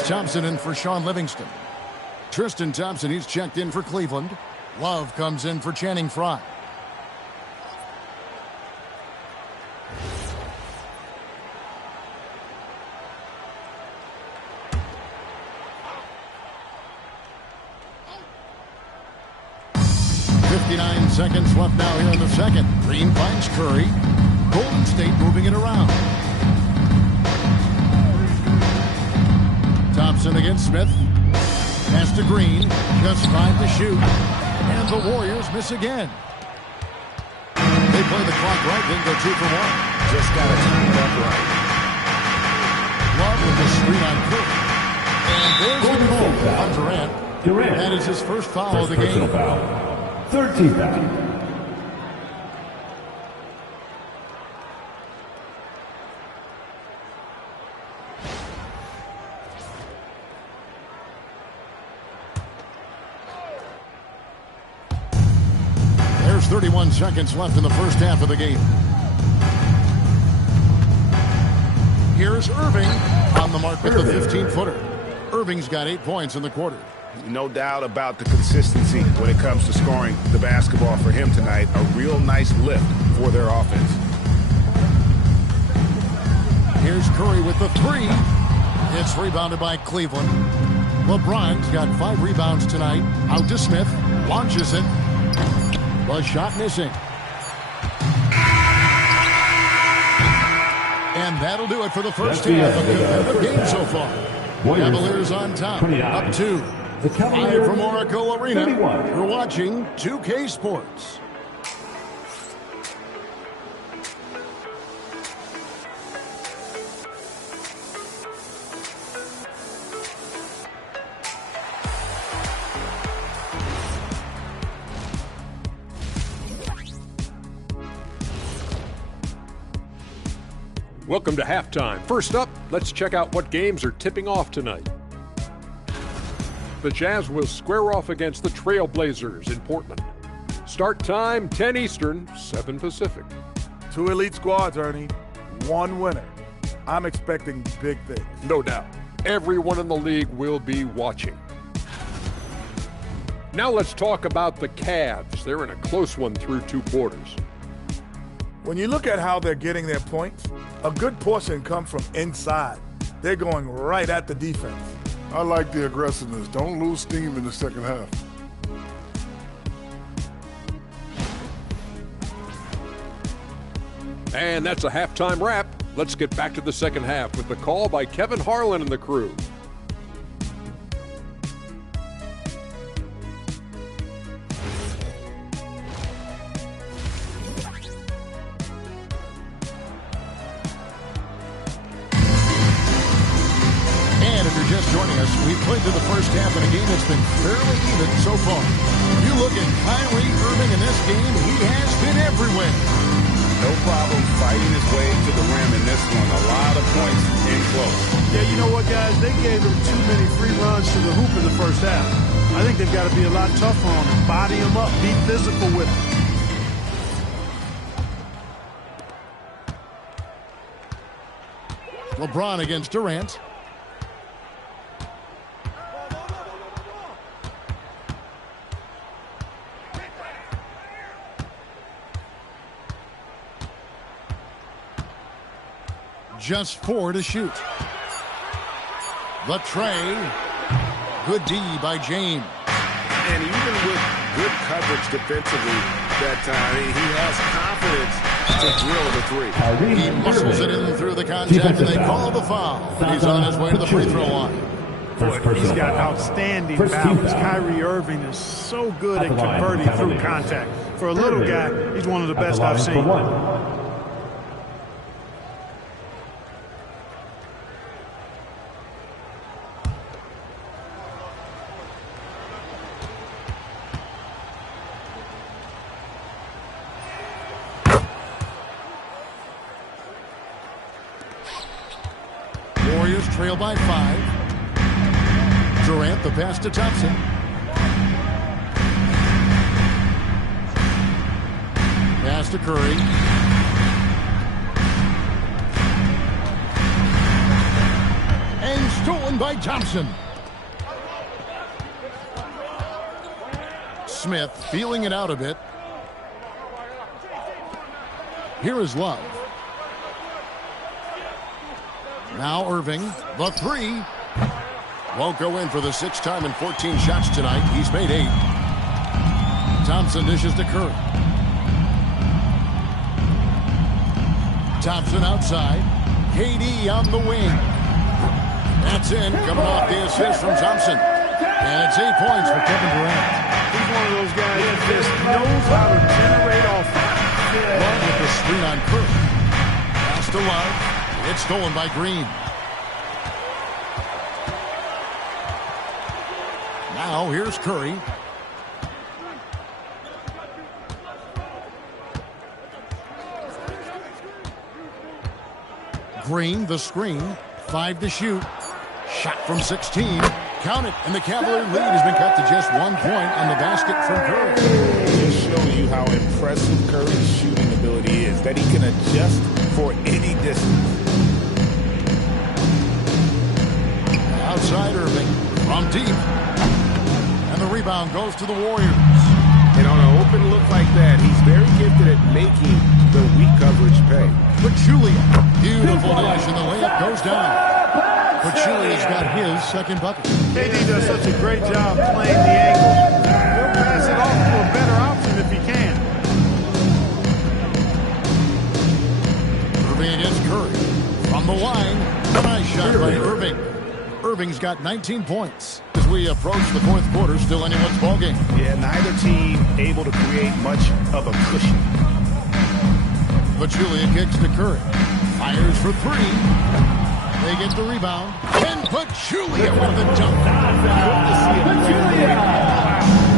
Thompson in for Sean Livingston. Tristan Thompson, he's checked in for Cleveland. Love comes in for Channing Frye. .59 seconds left now here in the second. Green finds Curry. Golden State moving it around. Thompson against Smith. Pass to Green. Just 5 to shoot. And the Warriors miss again. They play the clock right, then go 2 for 1. Just got to time it up right. Love with the screen on Curry. And there's the goal on Durant. That is his first foul of the game. Foul. 13th foul. There's 31 seconds left in the first half of the game. Here's Irving on the mark with the 15-footer. Irving's got 8 points in the quarter. No doubt about the consistency when it comes to scoring the basketball for him tonight. A real nice lift for their offense. Here's Curry with the three. It's rebounded by Cleveland. LeBron's got 5 rebounds tonight. Out to Smith. Launches it. The shot missing. And that'll do it for the first half of the game so far. Cavaliers on top. Up 2. Live from Oracle Arena. 31. You're watching 2K Sports. Welcome to halftime. First up, let's check out what games are tipping off tonight. The Jazz will square off against the Trailblazers in Portland. Start time, 10 Eastern, 7 Pacific. 2 elite squads, Ernie. 1 winner. I'm expecting big things. No doubt. Everyone in the league will be watching. Now let's talk about the Cavs. They're in a close one through 2 quarters. When you look at how they're getting their points, a good portion comes from inside. They're going right at the defense. I like the aggressiveness. Don't lose steam in the second half. And that's a halftime wrap. Let's get back to the second half with the call by Kevin Harlan and the crew. Joining us, we've played to the first half in a game that's been fairly even so far. You look at Kyrie Irving in this game, he has been everywhere. No problem fighting his way to the rim in this one. A lot of points in close. Yeah, you know what, guys? They gave him too many free runs to the hoop in the first half. I think they've got to be a lot tougher on him. Body him up, be physical with him. LeBron against Durant. Just 4 to shoot. The tray. Good D by James. And even with good coverage defensively that time, he has confidence to drill the 3. He muscles it in through the contact, and they call the foul. He's on his way to the free throw line. He's got outstanding balance. Kyrie Irving is so good at converting through contact. For a little guy, he's one of the best I've seen. Warriors trail by 5. Durant, the pass to Thompson. Pass to Curry. And stolen by Thompson. Smith feeling it out a bit. Here is Love. Now Irving, the 3. Won't go in for the 6th time in 14 shots tonight. He's made 8. Thompson dishes to Curry. Thompson outside. KD on the wing. That's in. Coming off the assist from Thompson. And it's 8 points for Kevin Durant. He's one of those guys that just knows how to generate offense. Love with the screen on Curry. Pass to Love. It's stolen by Green. Now here's Curry. Green, the screen. 5 to shoot. Shot from 16. Count it, and the Cavalier lead has been cut to just 1 point on the basket from Curry. Just shows you how impressive Curry's shooting ability is, that he can adjust for any distance. Outside Irving from deep. And the rebound goes to the Warriors. And on an open look like that, he's very gifted at making the weak coverage pay. Pachulia. Beautiful dash, and the layup goes down. Pachulia's got his 2nd bucket. KD does such a great job playing the angle. He'll pass it off to a better option if he can. Irving against Curry. From the line. Nice shot by Irving. Irving's got 19 points. As we approach the 4th quarter, still anyone's ballgame. Yeah, neither team able to create much of a cushion. Pachulia kicks to Curry. Fires for 3. They get the rebound. And Pachulia with the dunk. Good to see him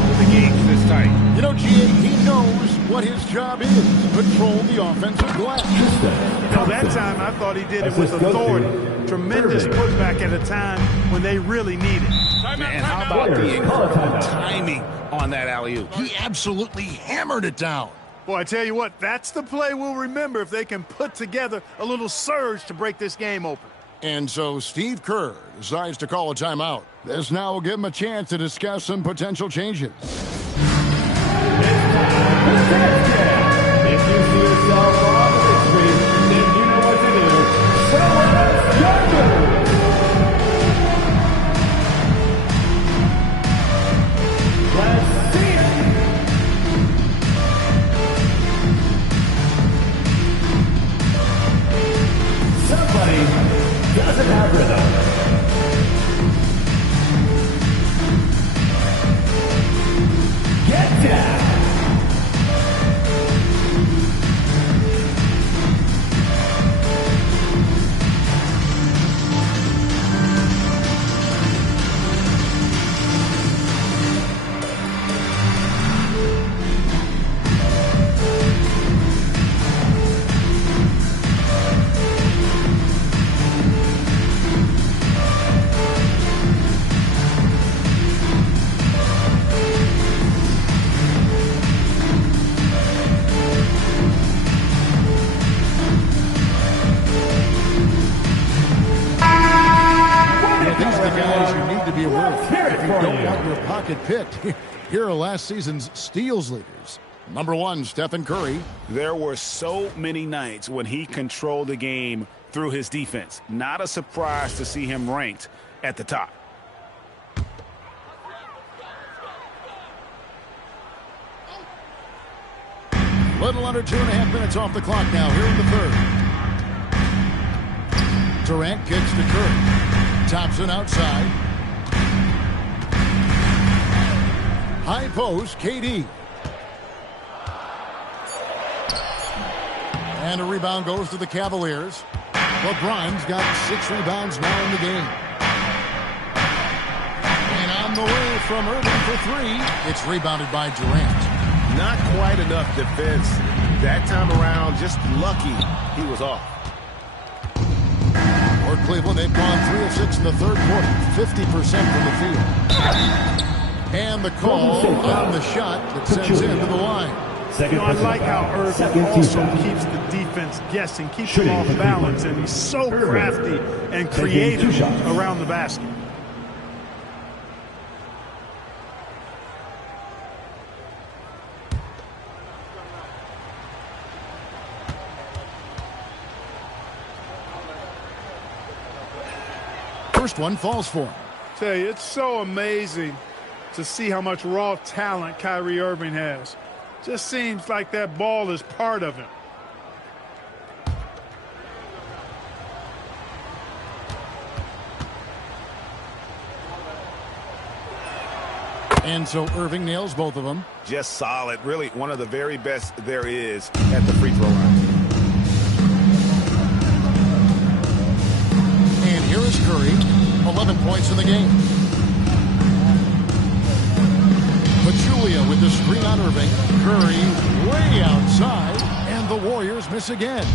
with the game's this tight. You know, G.A., he knows what his job is. Control the offensive glass. You know, that time I I thought he did it with authority. Tremendous putback at a time when they really need it. And how about the incredible timing on that alley-oop? He absolutely hammered it down. Boy, I tell you what, that's the play we'll remember if they can put together a little surge to break this game open. And so Steve Kerr decides to call a timeout. This now will give him a chance to discuss some potential changes. If you see yourself on the street, then you know what to do. So let's go! Let's see it! Somebody doesn't have rhythm. Get down! These are the guys you need to be aware of if you don't want your pocket picked. Here are last season's steals leaders. Number 1, Stephen Curry. There were so many nights when he controlled the game through his defense. Not a surprise to see him ranked at the top. Little under 2.5 minutes off the clock now here in the third. Durant kicks to Curry. Thompson outside. High post, KD. And a rebound goes to the Cavaliers. LeBron's got 6 rebounds now in the game. And on the way from Irving for 3, it's rebounded by Durant. Not quite enough defense that time around. Just lucky he was off. For Cleveland, they've gone 3 of 6 in the third quarter, 50% from the field. And the call on the shot that sends him to the line. I like how Irving also keeps the defense guessing, keeps them off balance, and he's so crafty and creative around the basket. First one falls for him. Tell you, it's so amazing to see how much raw talent Kyrie Irving has. Just seems like that ball is part of him. And so Irving nails both of them. Just solid. Really one of the very best there is at the free throw line. And here is Curry, 11 points in the game. Pachulia with the screen on Irving. Curry way outside, and the Warriors miss again.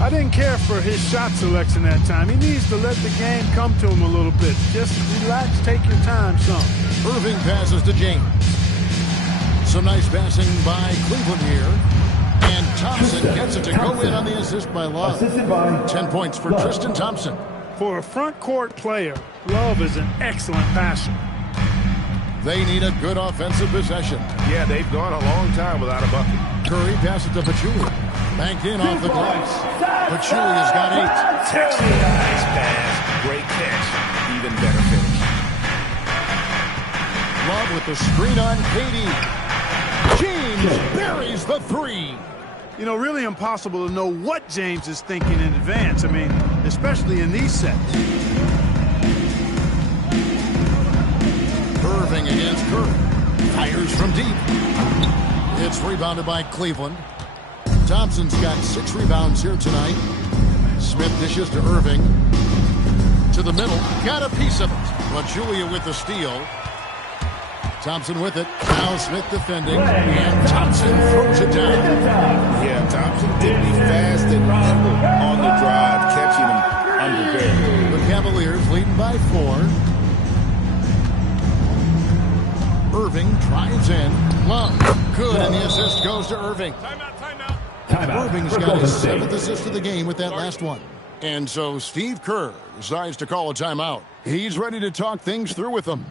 I didn't care for his shot selection that time. He needs to let the game come to him a little bit. Just relax, take your time some. Irving passes to James. Some nice passing by Cleveland here. And Thompson gets it to go in on the assist by Love. 10 points for Tristan Thompson. For a front court player, Love is an excellent passer. They need a good offensive possession. Yeah, they've gone a long time without a bucket. Curry passes to Pachulia. Banked in off the glass. Pachulia's got 8. Nice pass. Great catch. Even better finish. Love with the screen on KD. James buries the 3. You know, really impossible to know what James is thinking in advance. I mean, especially in these sets. Irving against Curry. Fires from deep. It's rebounded by Cleveland. Thompson's got 6 rebounds here tonight. Smith dishes to Irving. To the middle. Got a piece of it. Pachulia with the steal. Thompson with it. Now Smith defending. And Thompson throws it down. Yeah, Thompson did be fast and nimble on the drive. The Cavaliers leading by 4. Irving drives in. Love. Good, and the assist goes to Irving. Timeout. Irving's got his 7th assist of the game with that last one. And so Steve Kerr decides to call a timeout. He's ready to talk things through with them.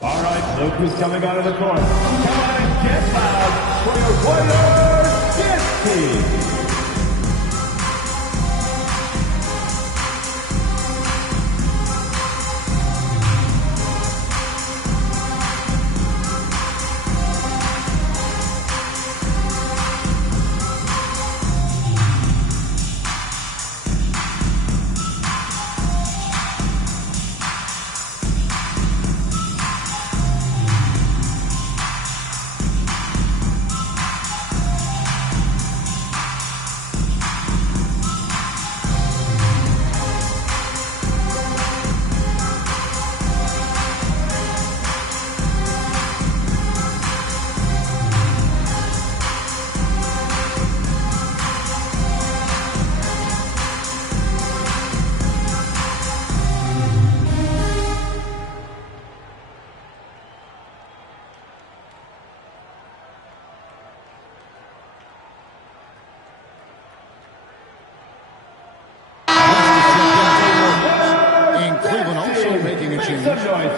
All right, look who's coming out of the corner. Come on and get loud for your Warriors dance team.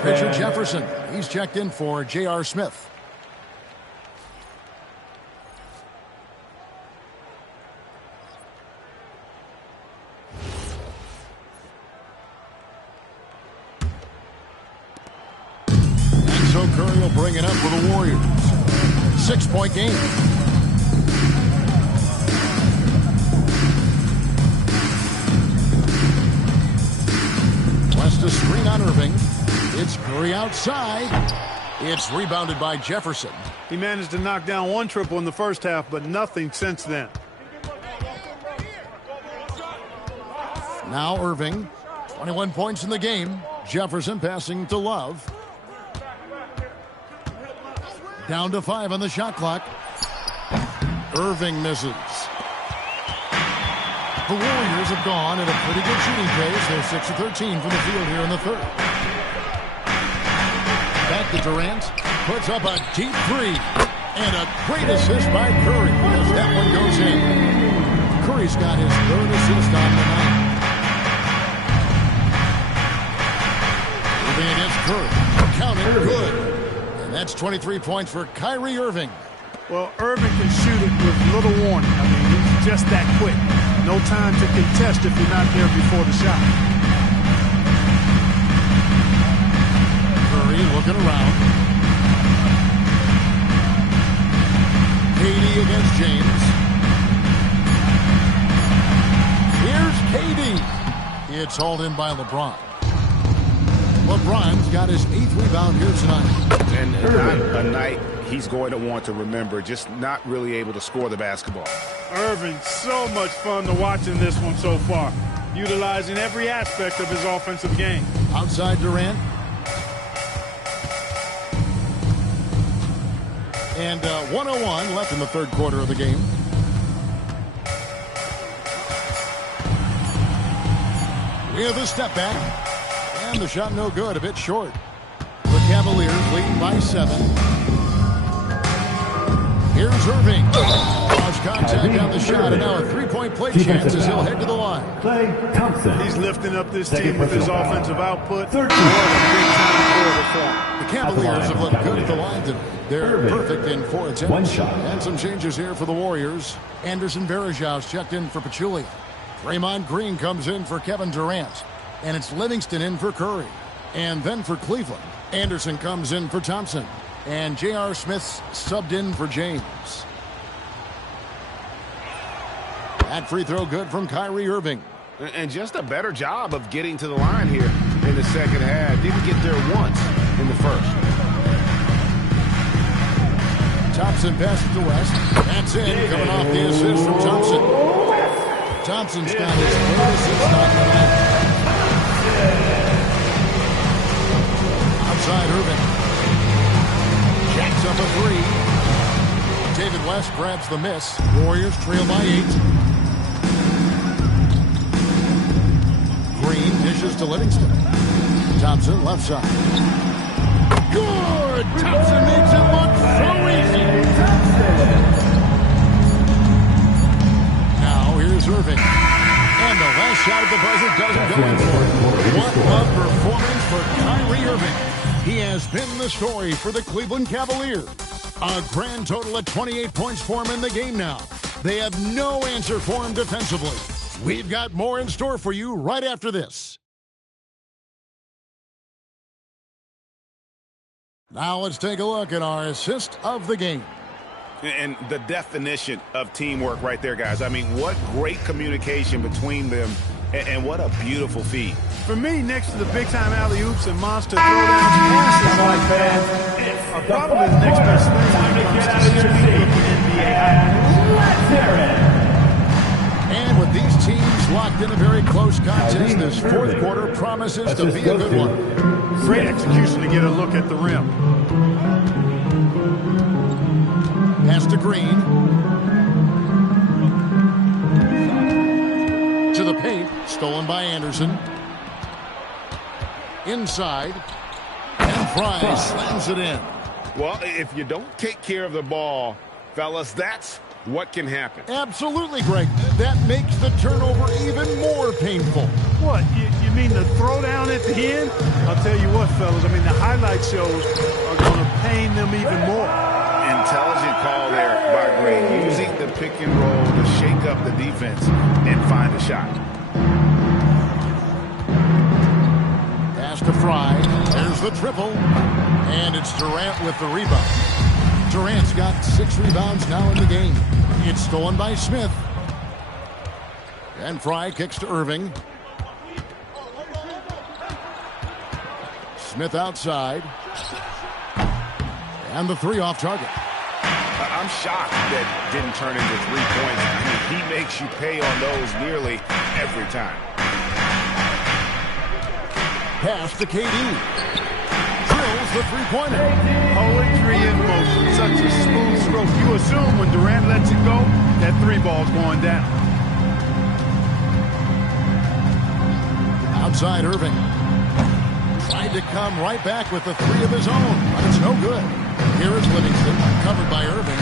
Richard Jefferson. He's checked in for J.R. Smith. And so Curry will bring it up for the Warriors. 6-point game. West a screen on Irving. It's Curry outside. It's rebounded by Jefferson. He managed to knock down one triple in the first half, but nothing since then. Now Irving, 21 points in the game. Jefferson passing to Love. Down to 5 on the shot clock. Irving misses. The Warriors have gone at a pretty good shooting pace. They're 6 of 13 from the field here in the third. Back to Durant. Puts up a deep 3. And a great assist by Curry as that one goes in. Curry's got his 3rd assist on the night. Irving against Curry. Counted good. And that's 23 points for Kyrie Irving. Well, Irving can shoot it with little warning. I mean, he's just that quick. No time to contest if you're not there before the shot. Curry looking around. KD against James. Here's KD. It's hauled in by LeBron. LeBron's got his 8th rebound here tonight. And not a night he's going to want to remember, just not really able to score the basketball. Irving, so much fun to watch in this one so far, utilizing every aspect of his offensive game. Outside Durant. And 1:01 left in the third quarter of the game. With a step back. And the shot no good, a bit short. The Cavaliers leading by 7. Here's Irving. Lost contact on the shot, and now a 3-point play chance as he'll head to the line. Klay Thompson. He's lifting up this team with his offensive output. 13. The Cavaliers have looked good at the line tonight. They're perfect in 4 attempts. One shot. And some changes here for the Warriors. Anderson Varejão's checked in for Pachulia. Draymond Green comes in for Kevin Durant. And it's Livingston in for Curry. And then for Cleveland, Anderson comes in for Thompson. And J.R. Smith's subbed in for James. That free throw good from Kyrie Irving. And just a better job of getting to the line here in the second half. Didn't get there once in the first. Thompson passes to West. That's in, coming off the assist from Thompson. Thompson's got his 3rd assist on the night. Outside Irving. Jacks up a 3. David West grabs the miss. Warriors trail by 8. Green dishes to Livingston. Thompson left side. Good! Thompson makes it look so easy. Now here's Irving. And the last shot at the buzzer doesn't go in for it. What a performance for Kyrie Irving. He has been the story for the Cleveland Cavaliers. A grand total of 28 points for him in the game now. They have no answer for him defensively. We've got more in store for you right after this. Now let's take a look at our assist of the game. And the definition of teamwork right there, guys. I mean, what great communication between them, and what a beautiful feed. For me, next to the big-time alley-oops and monster throwdowns, passes are probably the next best thing when it comes to speed in NBA. Let's hear it. And with these teams locked in a very close contest, this fourth quarter promises to be a good one. Great execution to get a look at the rim. Pass to Green. To the paint. Stolen by Anderson. Inside. And Fry slams it in. Well, if you don't take care of the ball, fellas, that's what can happen. Absolutely, Greg. That makes the turnover even more painful. What? You mean the throwdown at the end? I'll tell you what, fellas. I mean, the highlight shows are going to pain them even more. Intelligent call there by Green, using the pick and roll to shake up the defense and find a shot. Pass to Fry. There's the triple. And it's Durant with the rebound. Durant's got 6 rebounds now in the game. It's stolen by Smith. And Fry kicks to Irving. Smith outside. And the 3 off target. I'm shocked that didn't turn into 3 points. I mean, he makes you pay on those nearly every time. Pass to KD. Drills the 3-pointer. Poetry in motion. Such a smooth stroke. You assume when Durant lets it go, that 3 ball's going down. Outside Irving. Tried to come right back with the 3 of his own, but it's no good. Here is Livingston, covered by Irving.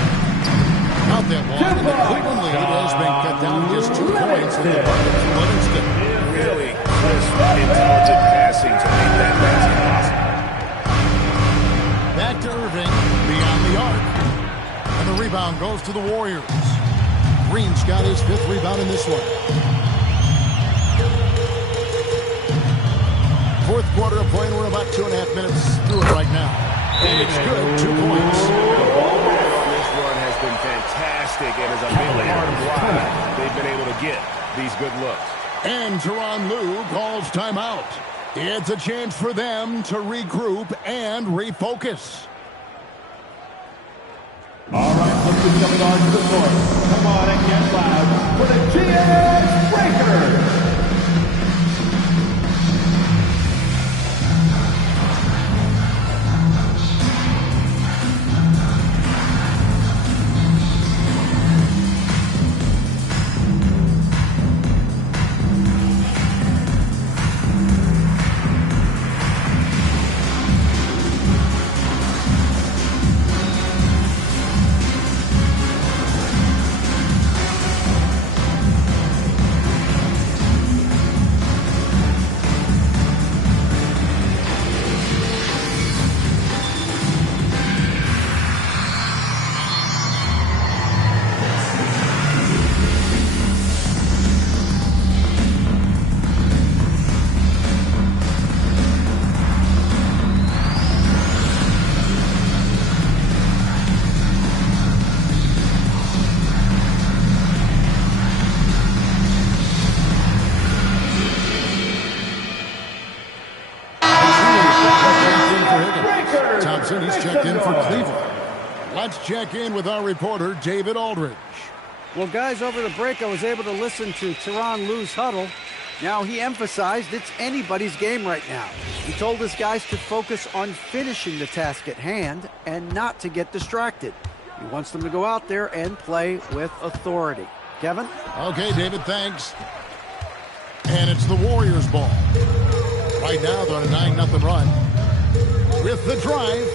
Out that one, and the Cleveland lead has been cut down to just 2 points in the bucket for Livingston. Really crisp, intelligent passing to make that basket possible. Back to Irving, beyond the arc. And the rebound goes to the Warriors. Green's got his 5th rebound in this one. Fourth quarter of play, and we're about 2.5 minutes through it right now. And it's good, 2 points. The ball movement on this run has been fantastic and is a big part of why they've been able to get these good looks. And Tyronn Lue calls timeout. It's a chance for them to regroup and refocus. All right, look who's coming on to the court. Come on and get loud for the GS Breakers. He's checked in for Cleveland. Let's check in with our reporter, David Aldridge. Well, guys, over the break, I was able to listen to Tyronn Lue's huddle. Now, he emphasized it's anybody's game right now. He told his guys to focus on finishing the task at hand and not to get distracted. He wants them to go out there and play with authority. Kevin? Okay, David, thanks. And it's the Warriors' ball. Right now, they're on a 9-0 run. With the drive.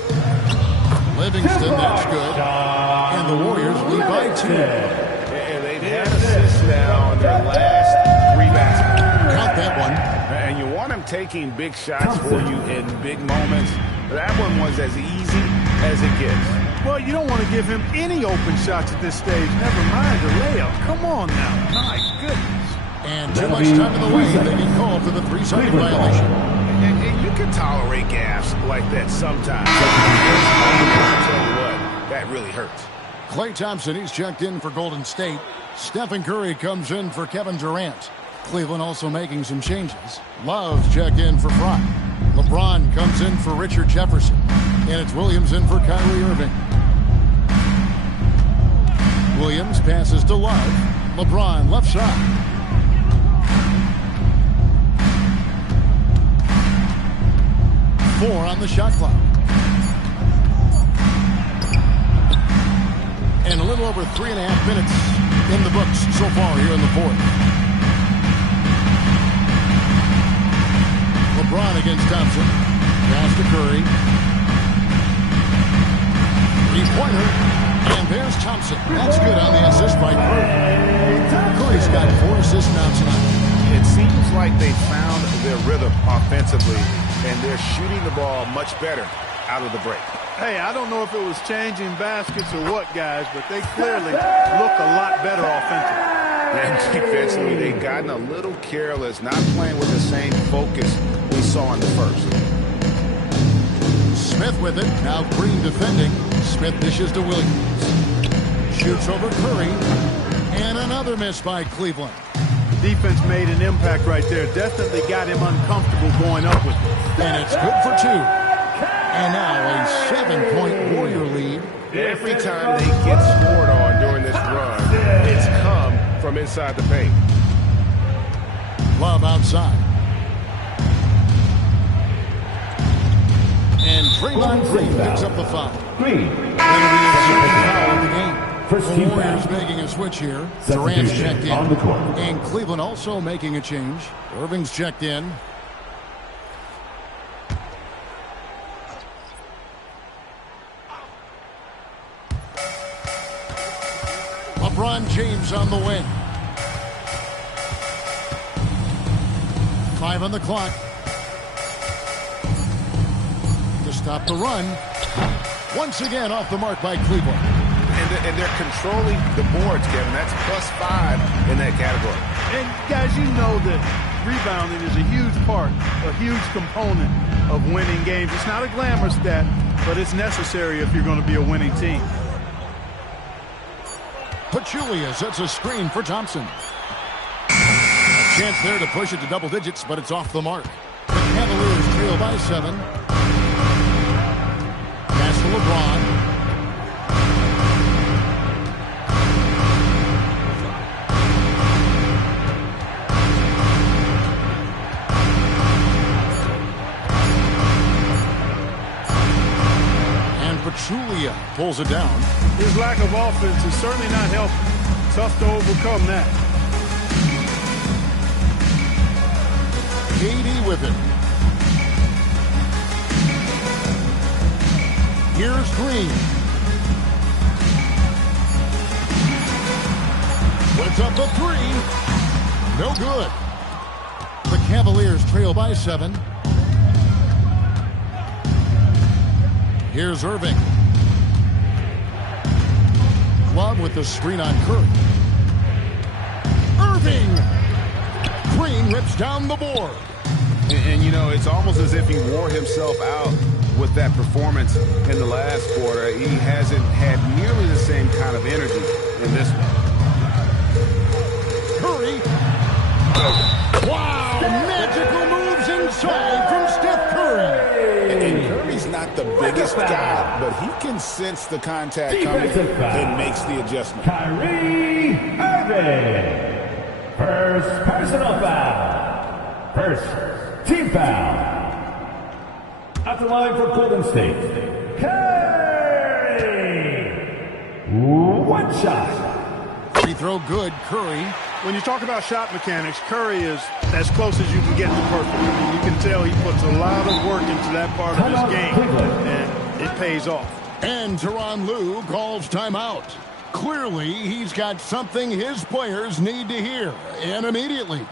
Livingston, that's good. And the Warriors lead by 2. And they've had assists now on their last 3 baskets. Count that one. And you want him taking big shots for you in big moments. That one was as easy as it gets. Well, you don't want to give him any open shots at this stage. Never mind the layup. Come on now. My goodness. And too much time in the lane. They get called for the 3-second violation. And you can tolerate gaffes like that sometimes. I'll tell you what, that really hurts. Klay Thompson, he's checked in for Golden State. Stephen Curry comes in for Kevin Durant. Cleveland also making some changes. Love's checked in for Brock. LeBron comes in for Richard Jefferson. And it's Williams in for Kyrie Irving. Williams passes to Love. LeBron left side. Four on the shot clock. And a little over 3.5 minutes in the books so far here in the fourth. LeBron against Thompson. Pass to Curry. Three-pointer. And there's Thompson. That's good on the assist by Curry. Curry's got 4 assists now tonight. It seems like they found their rhythm offensively, and they're shooting the ball much better out of the break. Hey, I don't know if it was changing baskets or what, guys, but they clearly look a lot better offensively. And defensively, they've gotten a little careless, not playing with the same focus we saw in the first. Smith with it. Now Green defending. Smith dishes to Williams. Shoots over Curry. And another miss by Cleveland. Defense made an impact right there. Definitely got him uncomfortable going up with it. And it's good for 2. And now a 7-point Warrior lead. Every time they get scored on during this run, it's come from inside the paint. Love outside. And Draymond Green picks up the foul. Green. That'll be his second foul of the game. First The team Warriors foul. making a switch here. Substitution Durant's checked in. on the court. And Cleveland also making a change. Irving's checked in. LeBron James on the wing. 5 on the clock. To stop the run. Once again off the mark by Cleveland. And they're controlling the boards, Kevin. That's +5 in that category. And, guys, you know that rebounding is a huge part, a huge component of winning games. It's not a glamour stat, but it's necessary if you're going to be a winning team. Pachulia sets a screen for Thompson. A chance there to push it to double digits, but it's off the mark. The Cavaliers trail by 7. Pass to LeBron. Pachulia pulls it down. His lack of offense is certainly not helping. Tough to overcome that. KD with it. Here's Green. Puts up the 3. No good. The Cavaliers trail by 7. Here's Irving. Love with the screen on Curry. Irving! Green rips down the board. And, you know, it's almost as if he wore himself out with that performance in the last quarter. He hasn't had nearly the same kind of energy in this one. Curry. Wow! Magical moves inside from Steph Curry. And Curry's not the biggest guy, but he can sense the contact coming and makes the adjustment. Kyrie Irving. First personal foul. First team foul. At the line for Golden State, Curry. one shot. Free throw good, Curry. When you talk about shot mechanics, Curry is as close as you can get to perfect. I mean, you can tell he puts a lot of work into that part of his game, and it pays off. And Tyronn Lue calls timeout. Clearly, he's got something his players need to hear, and immediately.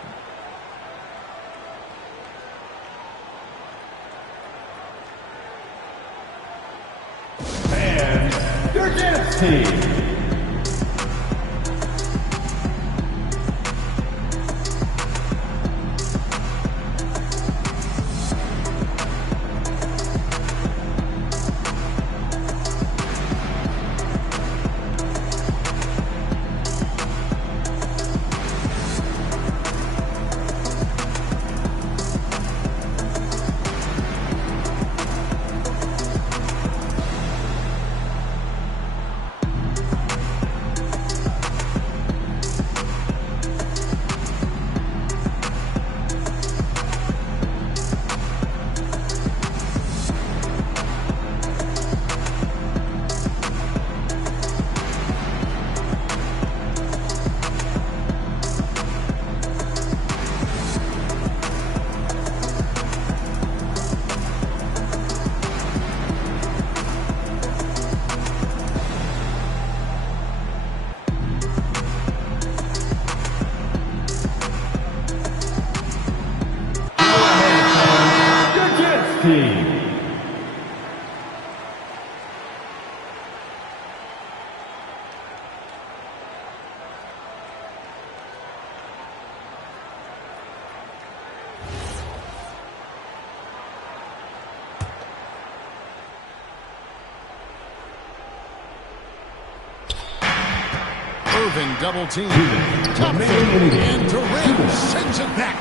And your dance team. Irving double team. Thompson and Durant sends it back.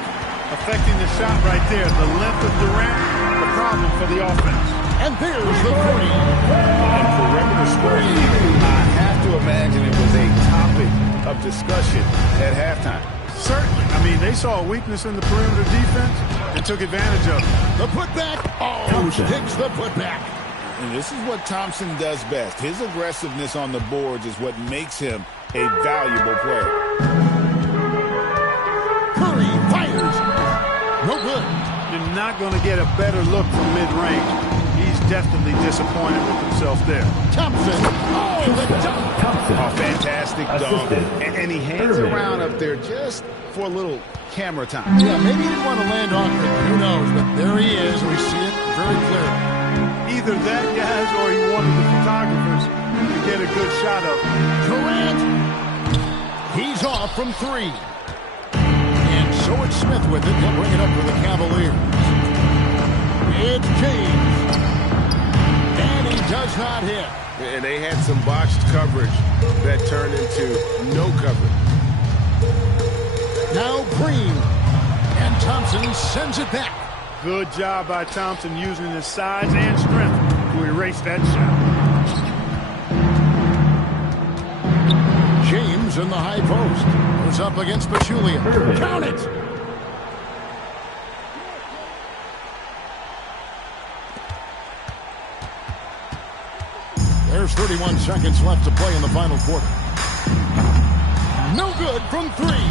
Affecting the shot right there. The length of Durant, the problem for the offense. And there's the 30. And perimeter scoring, I have to imagine it was a topic of discussion at halftime. Certainly. I mean, they saw a weakness in the perimeter defense and took advantage of it. The putback. Oh, sticks the putback. And this is what Thompson does best. His aggressiveness on the boards is what makes him a valuable player. Curry fires. No good. You're not going to get a better look from mid-range. He's definitely disappointed with himself there. Thompson. Oh, the dunk. A fantastic dunk. And he hangs around up there just for a little camera time. Yeah, maybe he didn't want to land on it. Who knows? But there he is. We see it very clearly. Either that, guys, or he wanted the photographers to get a good shot of him. Durant. He's off from three. And so it's Smith with it. He'll bring it up for the Cavaliers. It's James. And he does not hit. And they had some botched coverage that turned into no coverage. Now Green. And Thompson sends it back. Good job by Thompson using his size and strength to erase that shot. James in the high post. Goes up against Pachulia. Count it! There's 31 seconds left to play in the final quarter. No good from three.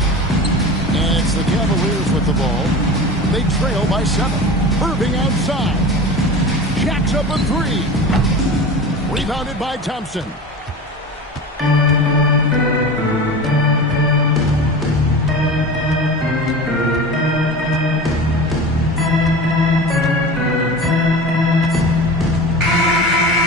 And it's the Cavaliers with the ball. They trail by 7. Irving outside. Jacks up a 3. Rebounded by Thompson.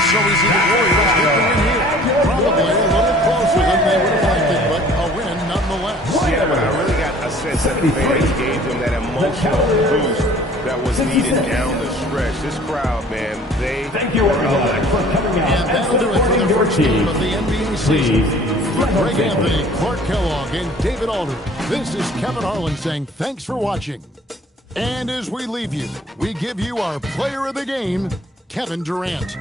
So we see the Warriors get the win here. Probably a little closer than they would have liked it, but a win nonetheless. Yeah, but I really got a sense that the fans gave them that emotional boost that was needed down the stretch. This crowd, man, they... Thank you, everybody, for coming out. And that'll do it for the first game of the NBA season. For Greg Anthony, Clark Kellogg, and David Aldridge, this is Kevin Harlan saying thanks for watching. And as we leave you, we give you our player of the game, Kevin Durant.